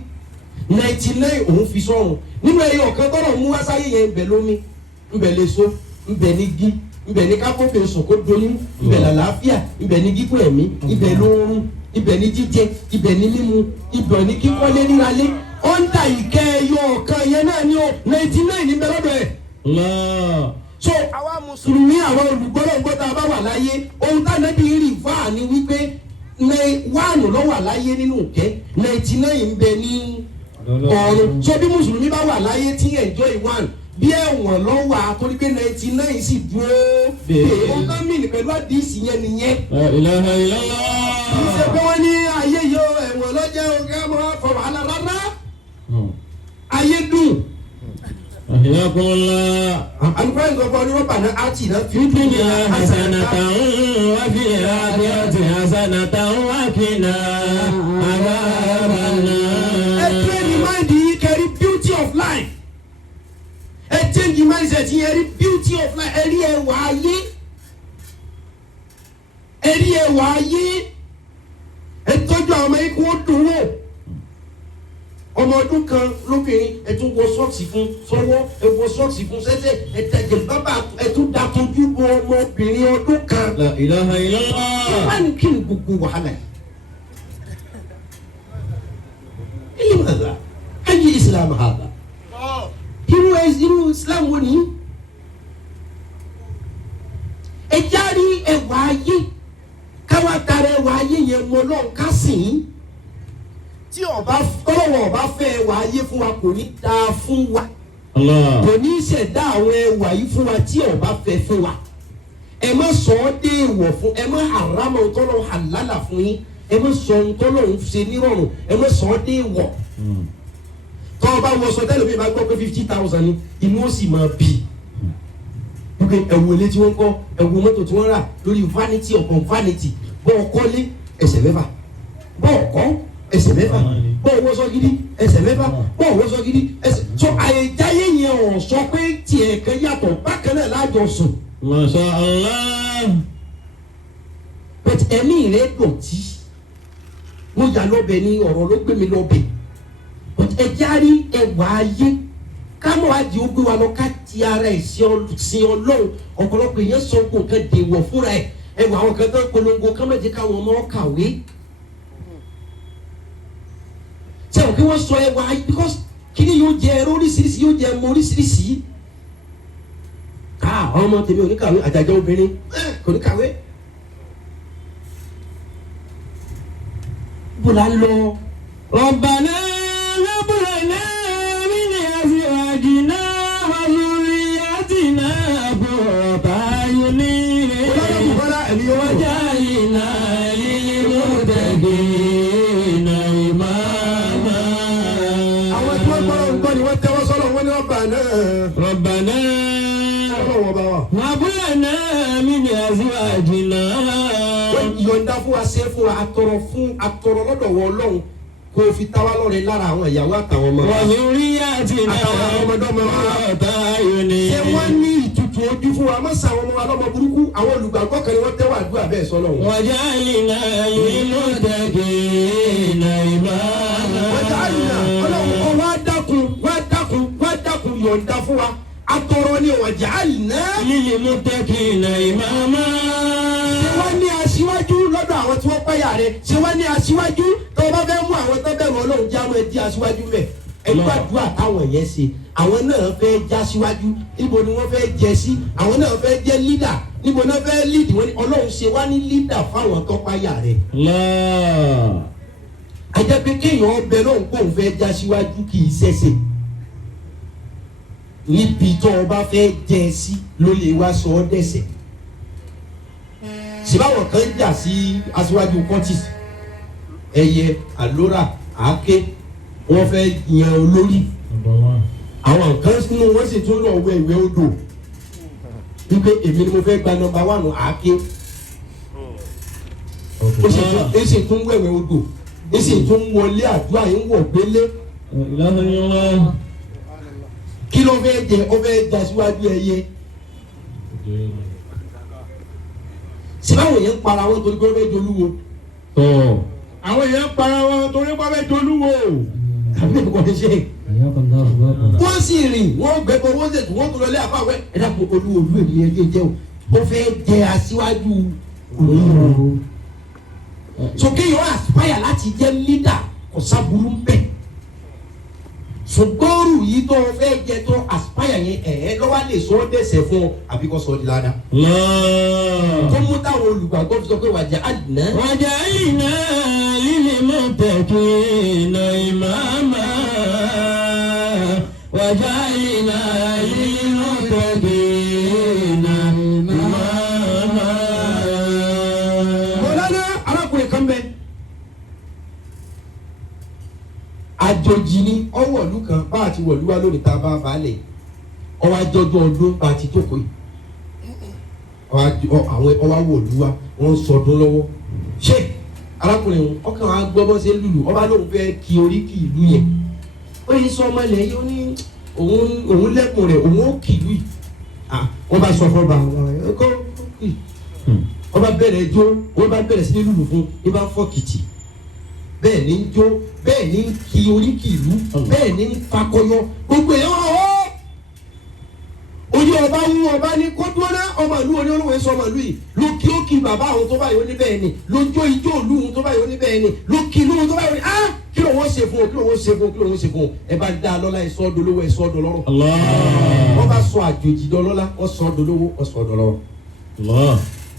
99 òun fi sọ́run nínú ẹyọ kan tọ́rọ̀ mú wá sáyé yẹn ńbẹ lómi ńbẹ léso ńbẹ ní gí ńbẹ ní káfọ́fẹ́ sùn kó doyún ńbẹ làlàáfíà ńbẹ ní gígùn ẹ̀mí ńbẹ lóorun ńbẹ ní jíjẹ ńbẹ ní mímu ńbẹ ní kíkọ́lé ríralé ọ̀ndà ìkẹ́ ẹyọ kan yẹn náà ní o 99 níbẹ̀ lọ́dọ̀ ẹ̀. Allah. so àwa mùsùlùmí àwọn olùgbọ́lọ́gbọ́ tá a bá wà láyé ohun tá a nàbí rí fáà ní wípé wáànù ló wà láyé nínú ìkẹ́ 99 ń bẹ ní ọ̀run so bí mùsùlùmí bá wà láyé tí enjoy one bí ẹ̀wọ̀n ló wà torí pé 99 sì dúró bẹ́ẹ̀ ó tán mí pẹ̀lú àdìsí yẹn nìyẹn. La ilaha illallah. kì í ṣe pé wọ́n ní ayé yóò ẹ̀wọ̀n lọ́jọ́ ọ̀gá mọ́ fọ wàhálà rárá ayé dùn. Ahyakumullah. alùpàá ń gbọ́ ní rọ́bà náà á tì náà Fi dunya hasanatan wa fil akhirati hasanatan wa qina adhaban nar. ẹ train mind yìí kẹrí beauty of life ẹ change mindset yìí ẹ rí beauty of life ẹ rí ẹwà ayé ẹ rí ẹwà ayé ẹ tọ́jú àwọn ọmọ yìí kó dùn wò ọmọ ọdún kan lóbìnrin ẹ tún wọ sọ́ọ̀sì fún sọ́wọ́ ẹ wọ sọ́ọ̀sì fún sẹ́sẹ̀ ẹ tẹ̀jẹ̀ bábà ẹ tún dàtọ́jú bọ ọmọbìnrin ọdún kan. La ilaha illallah. wọ́n ní kí ni gbogbo wàhálà yìí. لماذا؟ أي إسلام هذا؟ irú Islam wo ni? ẹ járí ẹwà ayé káwá tara ẹwà ayé yẹn mọ náà ká sìn tí ọlọ́wọ́ ọba fẹ́ ẹwà ayé fún wa kò ní dáa fún wa Allah. kò ní ṣẹ̀dá àwọn ẹwà yìí fún wa tí ọba fẹ́ fún wa ẹ má sọ ọ́ dé èèwọ̀ fún ẹ má haramọ̀ tọ́lọ̀ halala fún yín ẹ má sọ ohun tọ́lọ̀ ń ṣe nírọ̀rùn ẹ má sọ ọ́ dé èèwọ̀ tọ́ ọba wọ sọ tẹ́lẹ̀ mi bá gbọ́ pé 50,000 ni inú ó sì máa bì wípé ẹ̀wù ilé tí wọ́n kọ́ ẹ̀wù mọ́tò tí wọ́n rà lórí vanity upon vanity bọ́ọ̀ kọ́lé ẹsẹ̀ mẹ́fà bọ́ọ̀ kọ́ ẹsẹ̀ mẹ́fà bọ́ọ̀ wọ́sọ gidi ẹsẹ̀ mẹ́fà bọ́ọ̀ wọ́sọ gidi ẹsẹ̀ so àyèjáyé yẹn ọ̀ sọ pé tiẹ̀ kan yàtọ̀ bákan náà lájọ sùn. Masha Allah. but ẹ̀mí rẹ̀ dọ̀tí mo yà lọ́bẹ̀ ní ọ̀rọ̀ ló gbé mi lọ́bẹ̀ but ẹ járí ẹwà ayé kámọ́ àdì ó gbé wa lọ ká ti ara ẹ̀ sin Ọlọ́run ọ̀pọ̀lọpọ̀ èèyàn sọ kó nǹkan dèwọ̀ fúnra ẹ̀ ẹwà àwọn kan tó ń polongo kámẹ́jẹ káwọn ọmọ kàwé sẹ́wọ̀n kí wọ́n sọ ẹwà ayé because kí ni yóò jẹ ẹrọ oríṣiríṣi yóò jẹ ẹmọ oríṣiríṣi ọmọ tèmi ò ní kàwé àjàjà obìnrin kò ní kàwé bùrà lọ. Rabbana hab lana min azwajina wa dhurriyyatina qurrata a'yunin waj'alna lil muttaqina imama. àwọn tí wọ́n gbọ́dọ̀ ń gbọ́ ni wọ́n tẹ́wọ́ sọ́lọ̀ wọ́n ní Rabbana. Rabbana ọlọ́wọ́ bá wà. hab lana min azwajina. yọ̀ǹda fún wa ṣe fún wa atọrọ lọ́dọ̀ wọ Ọlọ́run kó o fi táwa lọ́rẹ̀ lára àwọn ìyàwó àtàwọn ọmọ wa. Dhurriyyatina àtàwọn ọmọdọ́mọ wa. qurrata a'yunin. ṣé wọ́n ní ìtutù ojú fún wa mọ́sá àwọn ọmọ wa lọ́mọ burúkú àwọn olùgbàgbọ́ kan ni wọ́n tẹ́wọ́ àdúrà bẹ́ẹ̀ sọ́lọ̀ wọn. waj'alna lil muttaqina imama. waj'alna Ọlọ́run kọ́ wá dákun yọ̀ǹda fún wa atọrọ ni waj'alna. lil muttaqina imama. ṣé wọ́n ní aṣíwájú lọ́dọ̀ àwọn tí wọ́n pẹ́yà rẹ̀ ṣé wọ́n ní aṣíwájú tó bá fẹ́ mú àwọn tó bẹ̀rù Ọlọ́run jẹ́ àwọn ẹ̀dí aṣíwájú bẹ̀ ẹgbẹ́ àdúrà táwọn yẹn ṣe àwọn náà fẹ́ já síwájú ibo ni wọ́n fẹ́ jẹ sí àwọn náà fẹ́ jẹ́ lídà níbo náà fẹ́ lead wọn ni ọlọ́run ṣe wá ní leader fáwọn tó páyà rẹ̀. ajá pé kéèyàn ọbẹ̀ náà kó òun fẹ́ já síwájú kì í ṣẹ̀ṣẹ̀ níbi tó o bá fẹ́ jẹ sí ló lè wá sọ ọ́ dẹ̀ṣẹ̀. ṣèbáwọn kan jà sí aṣíwájú kọ́tìs ẹyẹ àlórà àáké wọ́n fẹ́ yan olórí àwọn kan nínú wọn sì tún lọ wẹ ìwé odò wípé èmi ni mo fẹ́ gba nọ́mbà 1 àáké ó sì tún wẹ̀wẹ̀ odò ó sì tún wọlé àdúrà yín wọ̀ gbélé kí ló fẹ́ jẹ ó fẹ́ jà síwájú ẹyẹ síbáwò yẹn ń para wọn torí pé ó fẹ́ dolúwo àwọn èèyàn para wọn torí pé wọ́n dolúwo. àbí ẹ̀kọ́ ti ṣe wọ́n sì rìn wọ́n gbẹ́bọ̀ wọ́n sì tún wọ́n tó lọlé àfáwẹ́ ẹ̀dá kò olú ènìyàn yé jẹ́ o ó fẹ́ jẹ aṣíwájú olúwo sókè yóò aspire láti jẹ́ leader kò sábúrú ń bẹ̀ ṣùgbọ́n yìí tó fẹ́ jẹ tó aspire yẹn lọ́wọ́ lè sọ ọ́ dẹ̀sẹ̀ fún ọ àbí kò sọ ọ́ di ládàá. tó mú táwọn olùgbàgbọ́ fi sọ pé wàjà àdìná. wàjà àdìná lílì mọ̀tẹ́kì nà ìmáàmá. wàjà àdìná lílì mọ̀tẹ́kì nà ìmáàmá. mọ̀lánà arákùnrin kan bẹ àjòjì ni ọwọ́ọ̀lù kan bá àti wọ̀lú wa lónìí tá a bá balẹ̀ ọwọ́ àjọjọ́ ọdún bá ti jókòó yìí àwọn ọwọ́ wọ̀lú wa wọ́n ń sọdún lọ́wọ́ ṣé arákùnrin ọkàn wa gbọ́ bọ́ sí lùlù ọba lóun fẹ́ kí oríkì ìlú yẹn ó yẹ sọ ọmọ ilẹ̀ yìí ó ní òun lẹ́kùn rẹ̀ òun ó kì ìlú yìí wọ́n bá sọ fún ọba bẹ̀rẹ̀ jó wọ́n bá bẹ̀rẹ̀ sí lùlù fún ní bá fọ́ kìtì bẹ́ẹ̀ ni ń jó bẹ́ẹ̀ ni ń kí oríkì ìlú bẹ́ẹ̀ ni ń fakọyọ gbogbo èèyàn ọ̀hún ojú ọba wú ọba ní kó dúró ná ọmọ ìlú oní olówó sọ ọmọ ìlú yìí ló kí ó kí bàbá àwọn tó báyìí ó ní bẹ́ẹ̀ ni ló jó ijó ìlú òun tó báyìí ó ní bẹ́ẹ̀ ni ló kí ìlú òun tó báyìí ó ní kí ló wọ́n ṣe fún o kí ló wọ́n ṣe fún o kí ló wọ́n ṣe fún o ẹ bá dá lọ́lá ẹ sọ́ dolówó ẹ sọ́ dọlọ́rọ̀ wọ́n bá sọ àjòjì dọlọ́lá wọ́n sọ́ dolówó wọ́n sọ́ dọlọ́rọ̀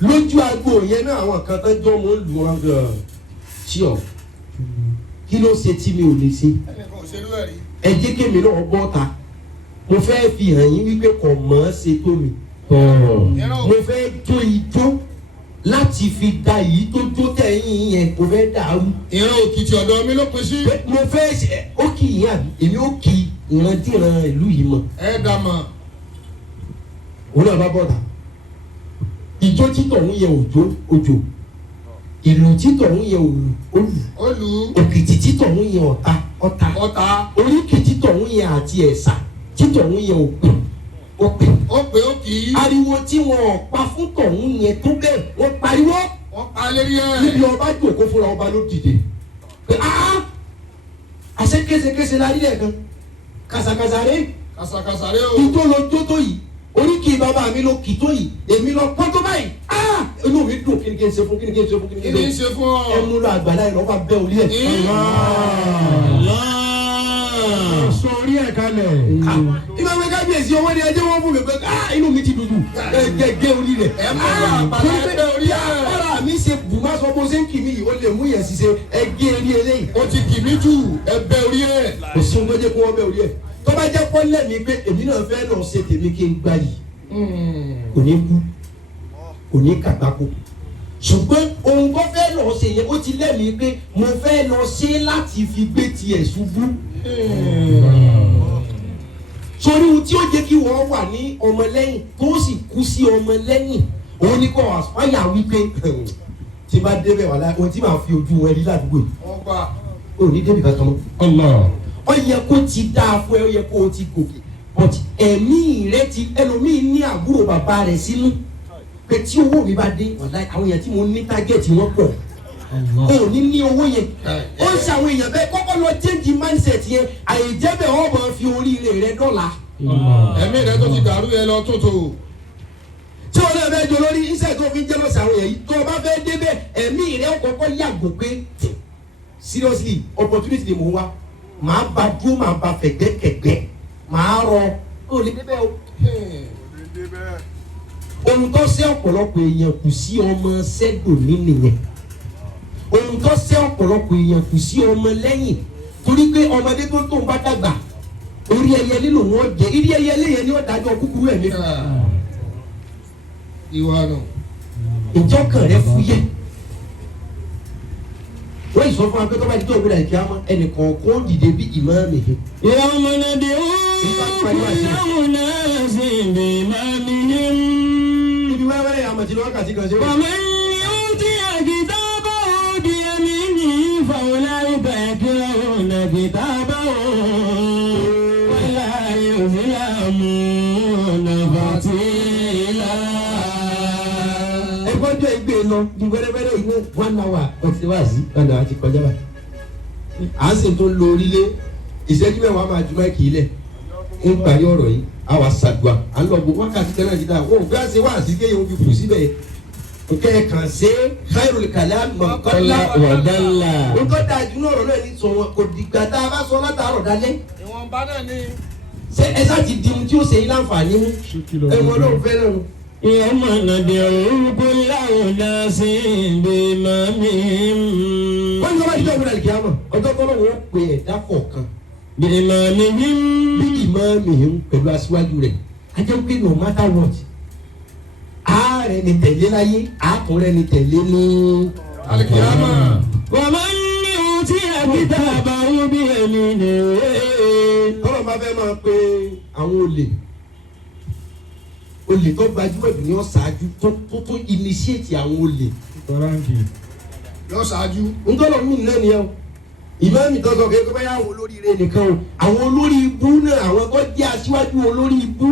lójú agbo yẹn náà àwọn kan tó jọ mọ́ lù wọn ṣíọ kí ló ṣe tí mi ò lè ṣe ẹ jẹ́ kémi náà bọ́ ta mo fẹ́ fi hàn yín wípé kò mọ̀ ọ́ ṣe tó mi mo fẹ́ jó ijó láti fi da yìí tó jó tẹ̀yìn yẹn mo fẹ́ dàrú. ìran òkìtì ọ̀dọ̀ mi ló pín sí. mo fẹ́ ṣe ó kì í yàn èmi ó kì í ìran ìlú yìí mọ̀. ẹ dà mọ̀. òun náà bá bọ̀ ta ìjó títọ̀ ń yẹ òjò ìlú títọ̀ ń yẹ olù òkìtì títọ̀ ń yẹ ọ̀tá oríkì títọ̀ ń yẹ àti ẹ̀sà títọ̀ ń yẹ òpè òkì ariwo tí wọn pa fún tọ̀hún yẹn tó bẹ́ẹ̀ wọ́n pariwo wọ́n pa lérí ẹ̀ níbi ọba jòkó fúnra ọba ló dìde pé àṣẹ késekése la rí ẹ̀ kan kàṣàkàṣà rẹ o ìjó lọ jó tó yìí oríkì bàbá mi ló kì tó yìí èmi lọ pọ́n tó báyìí inú mi dùn kí ni kí n ṣe fún ọ. ẹ mú lọ àgbàlá yìí lọ́ba bẹ́ orí ẹ̀. sọ orí ẹ̀ kalẹ̀. ìgbà wẹ́ kábíyèsí owó ni ẹjẹ́ wọ́n fún mi pé inú mi ti dùdù gẹ́gẹ́ orí rẹ̀. ẹ mú lọ àgbàlá yìí bẹ́ orí ẹ̀. ara mi ṣe bùnmá sọ bó ṣe ń kì mí yìí ó lè mú yẹn ṣiṣẹ́ ẹgẹ́ orí eléyìí. o ti kì mí jù ẹ bẹ́ orí ẹ̀. kò sí ohun tó jẹ́ kó wọ́n bẹ́ orí ẹ̀ tó bá jẹ́ pọ́nlẹ̀ mi pé èmi náà fẹ́ lọ ṣe tèmi kí n gbá yìí kò ní kú kò ní kàgbákò ṣùgbọ́n ohun tó fẹ́ lọ ṣe yẹn ó ti lẹ́mìí pé mo fẹ́ lọ ṣe láti fi gbé tiẹ̀ ṣubú sórí ohun tí ó jẹ́ kí wọ́n wà ní ọmọlẹ́yìn tó sì kú sí ọmọlẹ́yìn òun ní kò àspáyà wípé tí bá débẹ̀ wà láì ohun tí màá fi ojú wọn rí ládùúgbò yìí ó ní débi kankan mọ́ ó yẹ kó ti dáa fún ẹ ó yẹ kó o ti gòkè but ẹ̀mí rẹ ti ẹlòmíì ní àbúrò bàbá rẹ̀ sínú pé tí owó mi bá dé ọ̀la àwọn èèyàn tí mo ní tágẹ́ẹ̀tì wọn pọ̀ o ní owó yẹn ó ń ṣe àwọn èèyàn bẹ́ẹ̀ kọ́kọ́ lọ change mindset yẹn àìjẹ́bẹ̀ ọ̀ máa fi oríire rẹ dọ́là. ẹ̀mí rẹ tó ti dàrú yẹn lọ tó tó. tí wọn náà bẹ́ẹ̀ jọ lórí iṣẹ́ tó fi ń jẹ́ lọ́sẹ̀ àwọn èèyàn yìí tó o bá fẹ́ débẹ̀ ẹ̀mí rẹ kọ́kọ́ yàgò pé seriously opportunity ni mò ń wá màá ba dúró màá ba fẹ̀gbẹ́kẹ̀gbẹ́ màá rọ ó lè débẹ̀ o. ohun tó ṣe ọ̀pọ̀lọpọ̀ èèyàn kù sí ọmọ sẹ́dòmí nìyẹn ohun tó ṣe ọ̀pọ̀lọpọ̀ èèyàn kù sí ọmọ lẹ́yìn torí pé ọmọdé tó ń bá dàgbà orí ẹyẹ lílo wọn jẹ irí ẹyẹ lẹ́yìn ni ó dájọ́ kúkúrú ẹ̀mí fún ìwà nù. ìjọkàn rẹ fúyẹ́ wọ́n yìí sọ fún wa pé tó bá di tó òwúrọ̀ ìkí àmọ́ ẹnì kọ̀ọ̀kan dìde bí ìmáàmù yìí. يوم ندعو كل أناس بإمامهم ibi wẹ́rẹ́wẹ́rẹ́ àmọ̀tí lọ́wọ́ kàtí kan ṣe wọ́n. ومن يؤتي كتابه بيمينه فأولئك يقرؤون كتابهم ولا يظلمون فتيلا. ẹgbọ́njọ́ ìgbé lọ di wẹ́rẹ́wẹ́rẹ́ inú 1 hour ọtí wá sí ọ̀nà àti kọjá báyìí. à ń sì tún lo orílẹ̀ ìṣẹ́jú mẹ́wàá máa ju máìkì ilẹ̀ ń parí ọ̀rọ̀ yìí a wà ṣàdùà à ń lọ bó wákàtí tẹ́lẹ̀ dídá wọ́n ò gbá ṣe wá sí kéye òun fi kù síbẹ̀ nkẹ́ kàn ṣe khairul kalam mọ̀kànlá wàdàlà. nǹkan dájú náà ọ̀rọ̀ náà ní sọ wọn kò dìgbà tá a bá sọ látàárọ̀ dalẹ́ ìwọ̀nba náà ni. ṣé ẹ sá ti di ohun tí ó ṣe yín láǹfààní mú ẹ̀wọ̀n náà fẹ́ náà. يوم ندعو كل أناس بإمامهم wọ́n ní wọ́n bá dijọ́ ìgbéra ìkíyà mọ̀ ọjọ́ tó lọ́wọ́ ó pe ẹ̀dá kọ̀ọ̀kan بإمامهم bí ìmáàmìhìn pẹ̀lú aṣíwájú rẹ̀ ajẹ́ pé no matter what ààrẹ ni tẹ̀lé láyé àtúnrẹ́ ni tẹ̀lé ní alikiyama. ومن يؤتي كتابه بيمينه tọ́lọ̀ bá fẹ́ máa pe àwọn olè tó gbajúmọ̀ jù ní ọ̀ṣáájú tó initiate àwọn olè tọ́ráǹkì. yọ ṣáájú. ntọ́lọ̀ mí nìyẹn nìyẹn o ìmáàmì tó sọ kékeré báyà àwọn olóríire nìkan o àwọn olórí ibú náà àwọn tó jẹ́ aṣíwájú olórí ibú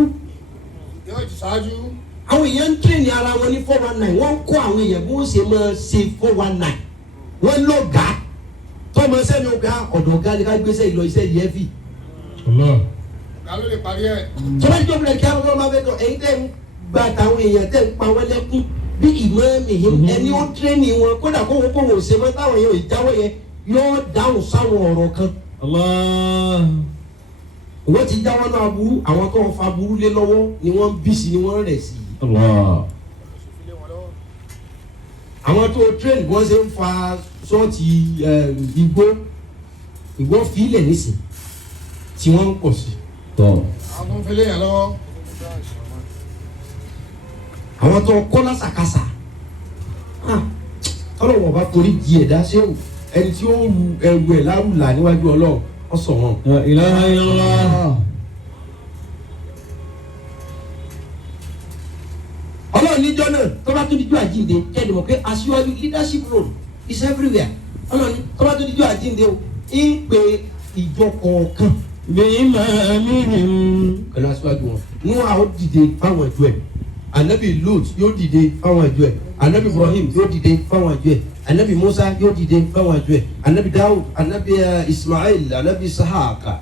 yọ ṣáájú. àwọn èèyàn ń tẹ̀lé ara wọn ní 419 wọ́n ń kọ́ àwọn èèyàn bí wọ́n ṣe máa ṣe 419 wọ́n lọ́gà tọ́mọ sẹ́ni ọ̀gá ọ̀dọ̀ ọ̀gá ni ká gbéṣẹ́ ìlọ iṣẹ́ yẹn fi. ọ̀gá ló lè parí ẹ̀. tọ́lá ìjọba ìbílẹ̀ kí àwọn ọmọ abẹ́tọ̀ ẹ̀yin tẹ́ ń gba àtàwọn èèyàn tẹ́ ń pa wọ́n lẹ́kún bí ìmáàmì ẹni ó tẹ́ni wọn kódà kó wọn kó wọn ṣe mọ́ táwọn èèyàn ìjáwọ́ yẹn yóò dáhùn sáwọn ọ̀rọ̀ kan. الله wọ́n ti jáwọ́ náà aburú àwọn tó ń fa aburú lé lọ́wọ́ ni wọ́n ń bí sí ni wọ́n ń rẹ̀ sí. الله àwọn tó train wọ́n ṣe ń fa sọ́ọ̀tì igbó fílẹ̀ nísìn tí wọ́n ń pọ̀ sí. طب àwọn tó ń fi léyìn lọ́wọ́. àwọn tó kọ́ lásàkásà ọlọ́wọ́ bá torí di ẹ̀dá sẹ́wọ̀n ẹni tí ó ru ẹrù ẹ̀ lárúlà níwájú ọlọ́run ọ̀sọ̀ wọn. لا إله إلا الله ọlọ́run níjọ́ náà tó bá tó díjọ́ àjíǹde kẹ́ẹ̀dì mọ̀ pé aṣíwájú leadership role is everywhere ọlọ́run tó bá tó díjọ́ àjíǹde o ń pe ìjọ kọ̀ọ̀kan بإمامهم pẹ̀lú aṣíwájú wọn níwọ̀n àwọn dìde fáwọn ìjọ ẹ̀ anabi Lut yóò dìde fáwọn ìjọ ẹ̀ anabi Ibrahim yóò dìde fáwọn ìjọ ẹ̀ anabi Musa yóò dìde fáwọn ìjọ ẹ̀ anabi Dawud anabi Ismail anabi Sahaka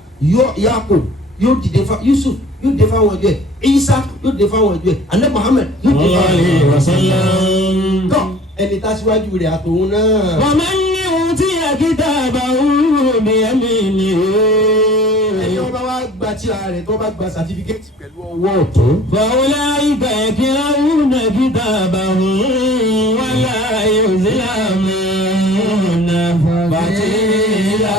Yakub yóò dìde Yusuf yóò dìde fáwọn ìjọ ẹ̀ Isa yóò dìde fáwọn ìjọ ẹ̀ anabi Muhammad yóò dìde الله fáwọn ìjọ عليه ẹ̀ وسلم tọ́ ẹni tásíwájú rẹ̀ àtòun náà. ومن يؤتي كتابه بيمينه ẹni ọba wa gba tíra rẹ̀ tó bá gba sàtífíkẹ́tì pẹ̀lú ọwọ́ ọ̀tún. فأولئك يقرؤون كتابهم ولا يظلمون فتيلا.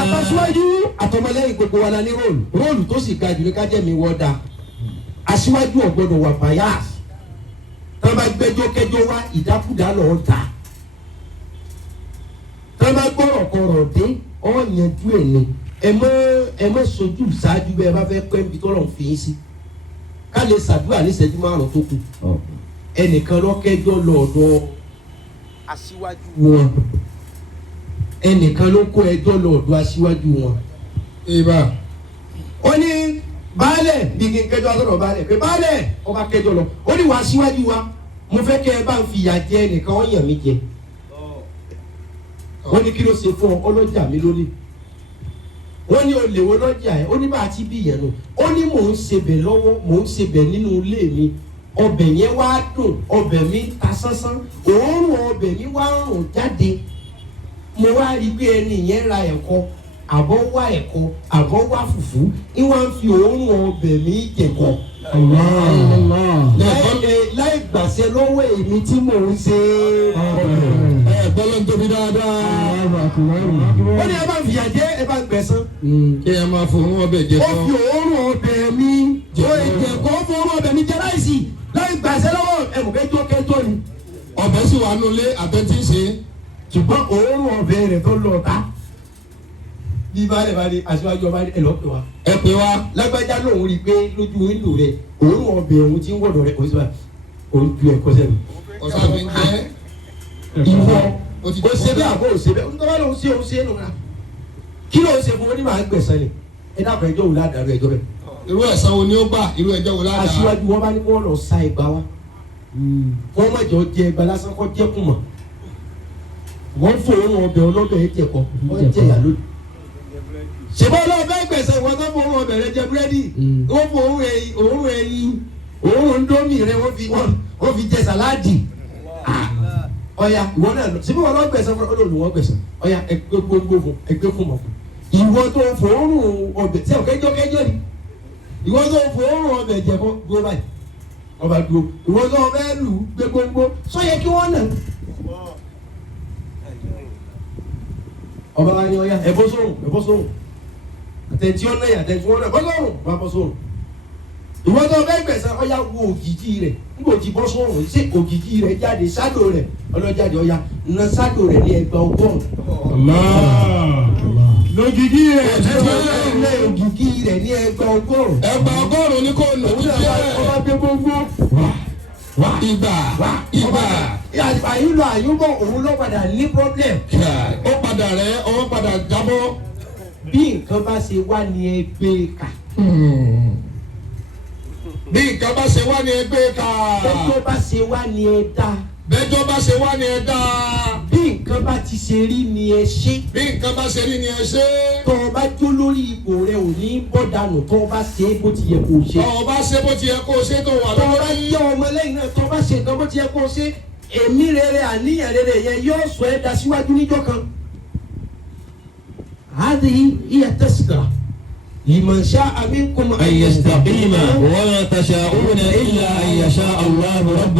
Aṣíwájú àtọmọlẹ́yìn gbogbo wa la ní róòlù tó sì ga jù ní kájẹ́mi wọ́dà aṣíwájú ọ̀gbọ́dọ̀ wà bias tá a bá gbẹ́jọ́ kẹjọ́ wá ìdákúdá lọ́ọ́ ta tá a bá gbọ́rọ̀ kọ̀rọ̀ dé ọ̀yanjú ẹ̀ ni ẹ mọ́ sojú ṣáájú bẹ́ẹ̀ bá fẹ́ pẹ́ níbi tọ́lọ̀ ń fi yín sí ká lè ṣàdúrà ní ìṣẹ́jú márùn-ún tó kù ẹnìkan lọ́kẹ́jọ́ lọ́ọ̀dọ̀ aṣíwájú wọn ẹnìkan ló kó ẹjọ́ lọ́ọ̀dọ̀ aṣíwájú wọn. ìbá. ó ní baálẹ̀ bí kí n kẹjọ sọ̀rọ̀ baálẹ̀ pé baálẹ̀ ọba kẹjọ lọ ó ní wàá síwájú wa mo fẹ́ kẹ́ ẹ bá ń fìyà jẹ ẹnìkan ó yàn mí jẹ wọ́n ní kí ló ṣe fún ọ ọlọ́jà mi lónìí wọ́n ní olè wo lọ́jà ẹ̀ ó ní bá a ti bí ìyẹn nù ó ní mò ń sebẹ̀ lọ́wọ́ mò ń sebẹ̀ nínú ilé mi ọbẹ̀ yẹn wá dùn ọbẹ̀ mi ta sánsán òórùn ọbẹ̀ mi wá rùn jáde mo wá rí i pé ẹni yẹn ra ẹ̀kọ àbọ̀ wá ẹ̀kọ àbọ̀ wá fùfú ní wọ́n fi òórùn ọbẹ̀ mi jẹ̀kọ láì gbàṣẹ lọ́wọ́ èmi tí mò ń ṣe bọ́lá ń tóbi dáadáa. ó ní ẹ bá fìyà jẹ ẹ bá gbẹ̀san. kí ẹ máa fòrún ọbẹ̀ jẹ ó tán. fi òórùn ọbẹ̀ mi ó ìjẹ̀ kó fòórùn ọbẹ̀ mi jẹ láìsí láì gbàṣẹ lọ́wọ́ ẹ̀mùkẹ́jọ́ kẹjọ́ ni. ọbẹ̀ sì wà nulẹ̀ àtẹ̀tí ṣe. ṣùgbọ́n òórùn ọbẹ̀ rẹ̀ tó lọ ta. bí baálé bá dé aṣíwájú ọba ẹ lọ́ọ́ pè wá. ẹ pè wá. lágbájá lòun rí i pé lójú wíńdò rẹ̀ òórùn ọbẹ̀ òun ti ń wọ̀dọ̀ rẹ̀ òun ju ẹ̀kọ́ sẹ́nu. ọ̀sán mi ń jẹ́. ìwọ o ṣe bẹ́ẹ̀ àbọ̀ o ṣe bẹ́ẹ̀ nígbà ló ń ṣe òun ṣe é nù náà kí ló ń ṣe fún wọn ní màá gbẹ̀sán ni ẹ dábàá ẹjọ́ wò ládàá ẹjọ́ bẹ́ẹ̀. irú ẹ̀san wo ni ó gbà irú ẹjọ́ wo ládàá. aṣíwájú wọn bá ní kó lọ sa ẹgbà wa wọn má jọ jẹ ẹgbà lásán kọ jẹ kùmà wọn fòórùn ọbẹ̀ ọlọ́bẹ̀ ẹ jẹ kọ wọn jẹ yà lónìí. ṣùgbọ́n ọlọ́ọ̀bẹ gbẹ̀sán ìwọ tó fòórùn ọbẹ̀ rẹ jẹ búrẹ́dì wọn fòórùn ẹyin òórùn ndómì rẹ wọn fi jẹ sàláàdì. Ọya ìwọ náà síbí wọn lọ gbẹ̀san fún ọlọ́ọ̀lù wọn gbẹ̀san ọya ẹgbẹ́ gbogbo fún ẹgbẹ́ fún mọ̀ ìwọ tó fòórùn ọbẹ̀ tí ọ̀kẹ́jọ́ kẹ́jọ́ ni ìwọ tó fòórùn ọbẹ̀ jẹ fún gbogbo báyìí ọba dúró ìwọ tó ọbẹ̀ lù gbé gbogbo sọ yẹ kí wọ́n nà. ọba wa ni ọya ẹbọ sóhùn àtẹ̀tí ọ̀nà yà àtẹ̀tí ọ̀nà bọ́ sóhùn bá bọ́ sóhùn ìwọ tó ọbẹ̀ gbẹ̀san ọya wo òjijì rẹ̀ nígbà tí bọ́ sóhùn sí òjijì rẹ̀ jáde sádò rẹ̀ ọlọ́jáde ọya na sádò rẹ̀ ní ẹgbẹ́ ọgọ́rùn. lójijì rẹ̀ ní òjijì rẹ̀ ní ẹgbẹ́ ọgọ́rùn. ẹgbẹ́ ọgọ́rùn ni kò nà ó jẹ́ ọba gbé gbogbo. ìgbà. àyùlọ àyùbọ̀ òun ló padà ní problem. ó padà rẹ̀ ọwọ́ padà jábọ́. bí nǹkan bá ṣe wá ní ẹgbẹ́ kà. bí nǹkan bá ṣe wá ní ẹgbẹ́ ká. bẹ́jọ́ bá ṣe wá ní ẹ dá. bẹ́jọ́ bá ṣe wá ní ẹ dá. bí nǹkan bá ti ṣe rí ni ẹ ṣe. bí nǹkan bá ṣe rí ni ẹ ṣe. tó o bá jó lórí ipò rẹ ò ní bọ́ dànù tó o bá ṣe é bó ti yẹ kó o ṣe. tó o bá ṣe bó ti yẹ kó o ṣe tó wà tó o bá lórí. jẹ́ ọmọ lẹ́yìn náà tó o bá ṣe nǹkan bó ti yẹ kó o ṣe èmi rere àníyàn rere yẹn yóò sọ ẹ́ da síwájú níjọ́ kan. هذه هي التذكرة لمن شاء منكم أن يستقيم وما تشاءون إلا أن يشاء الله رب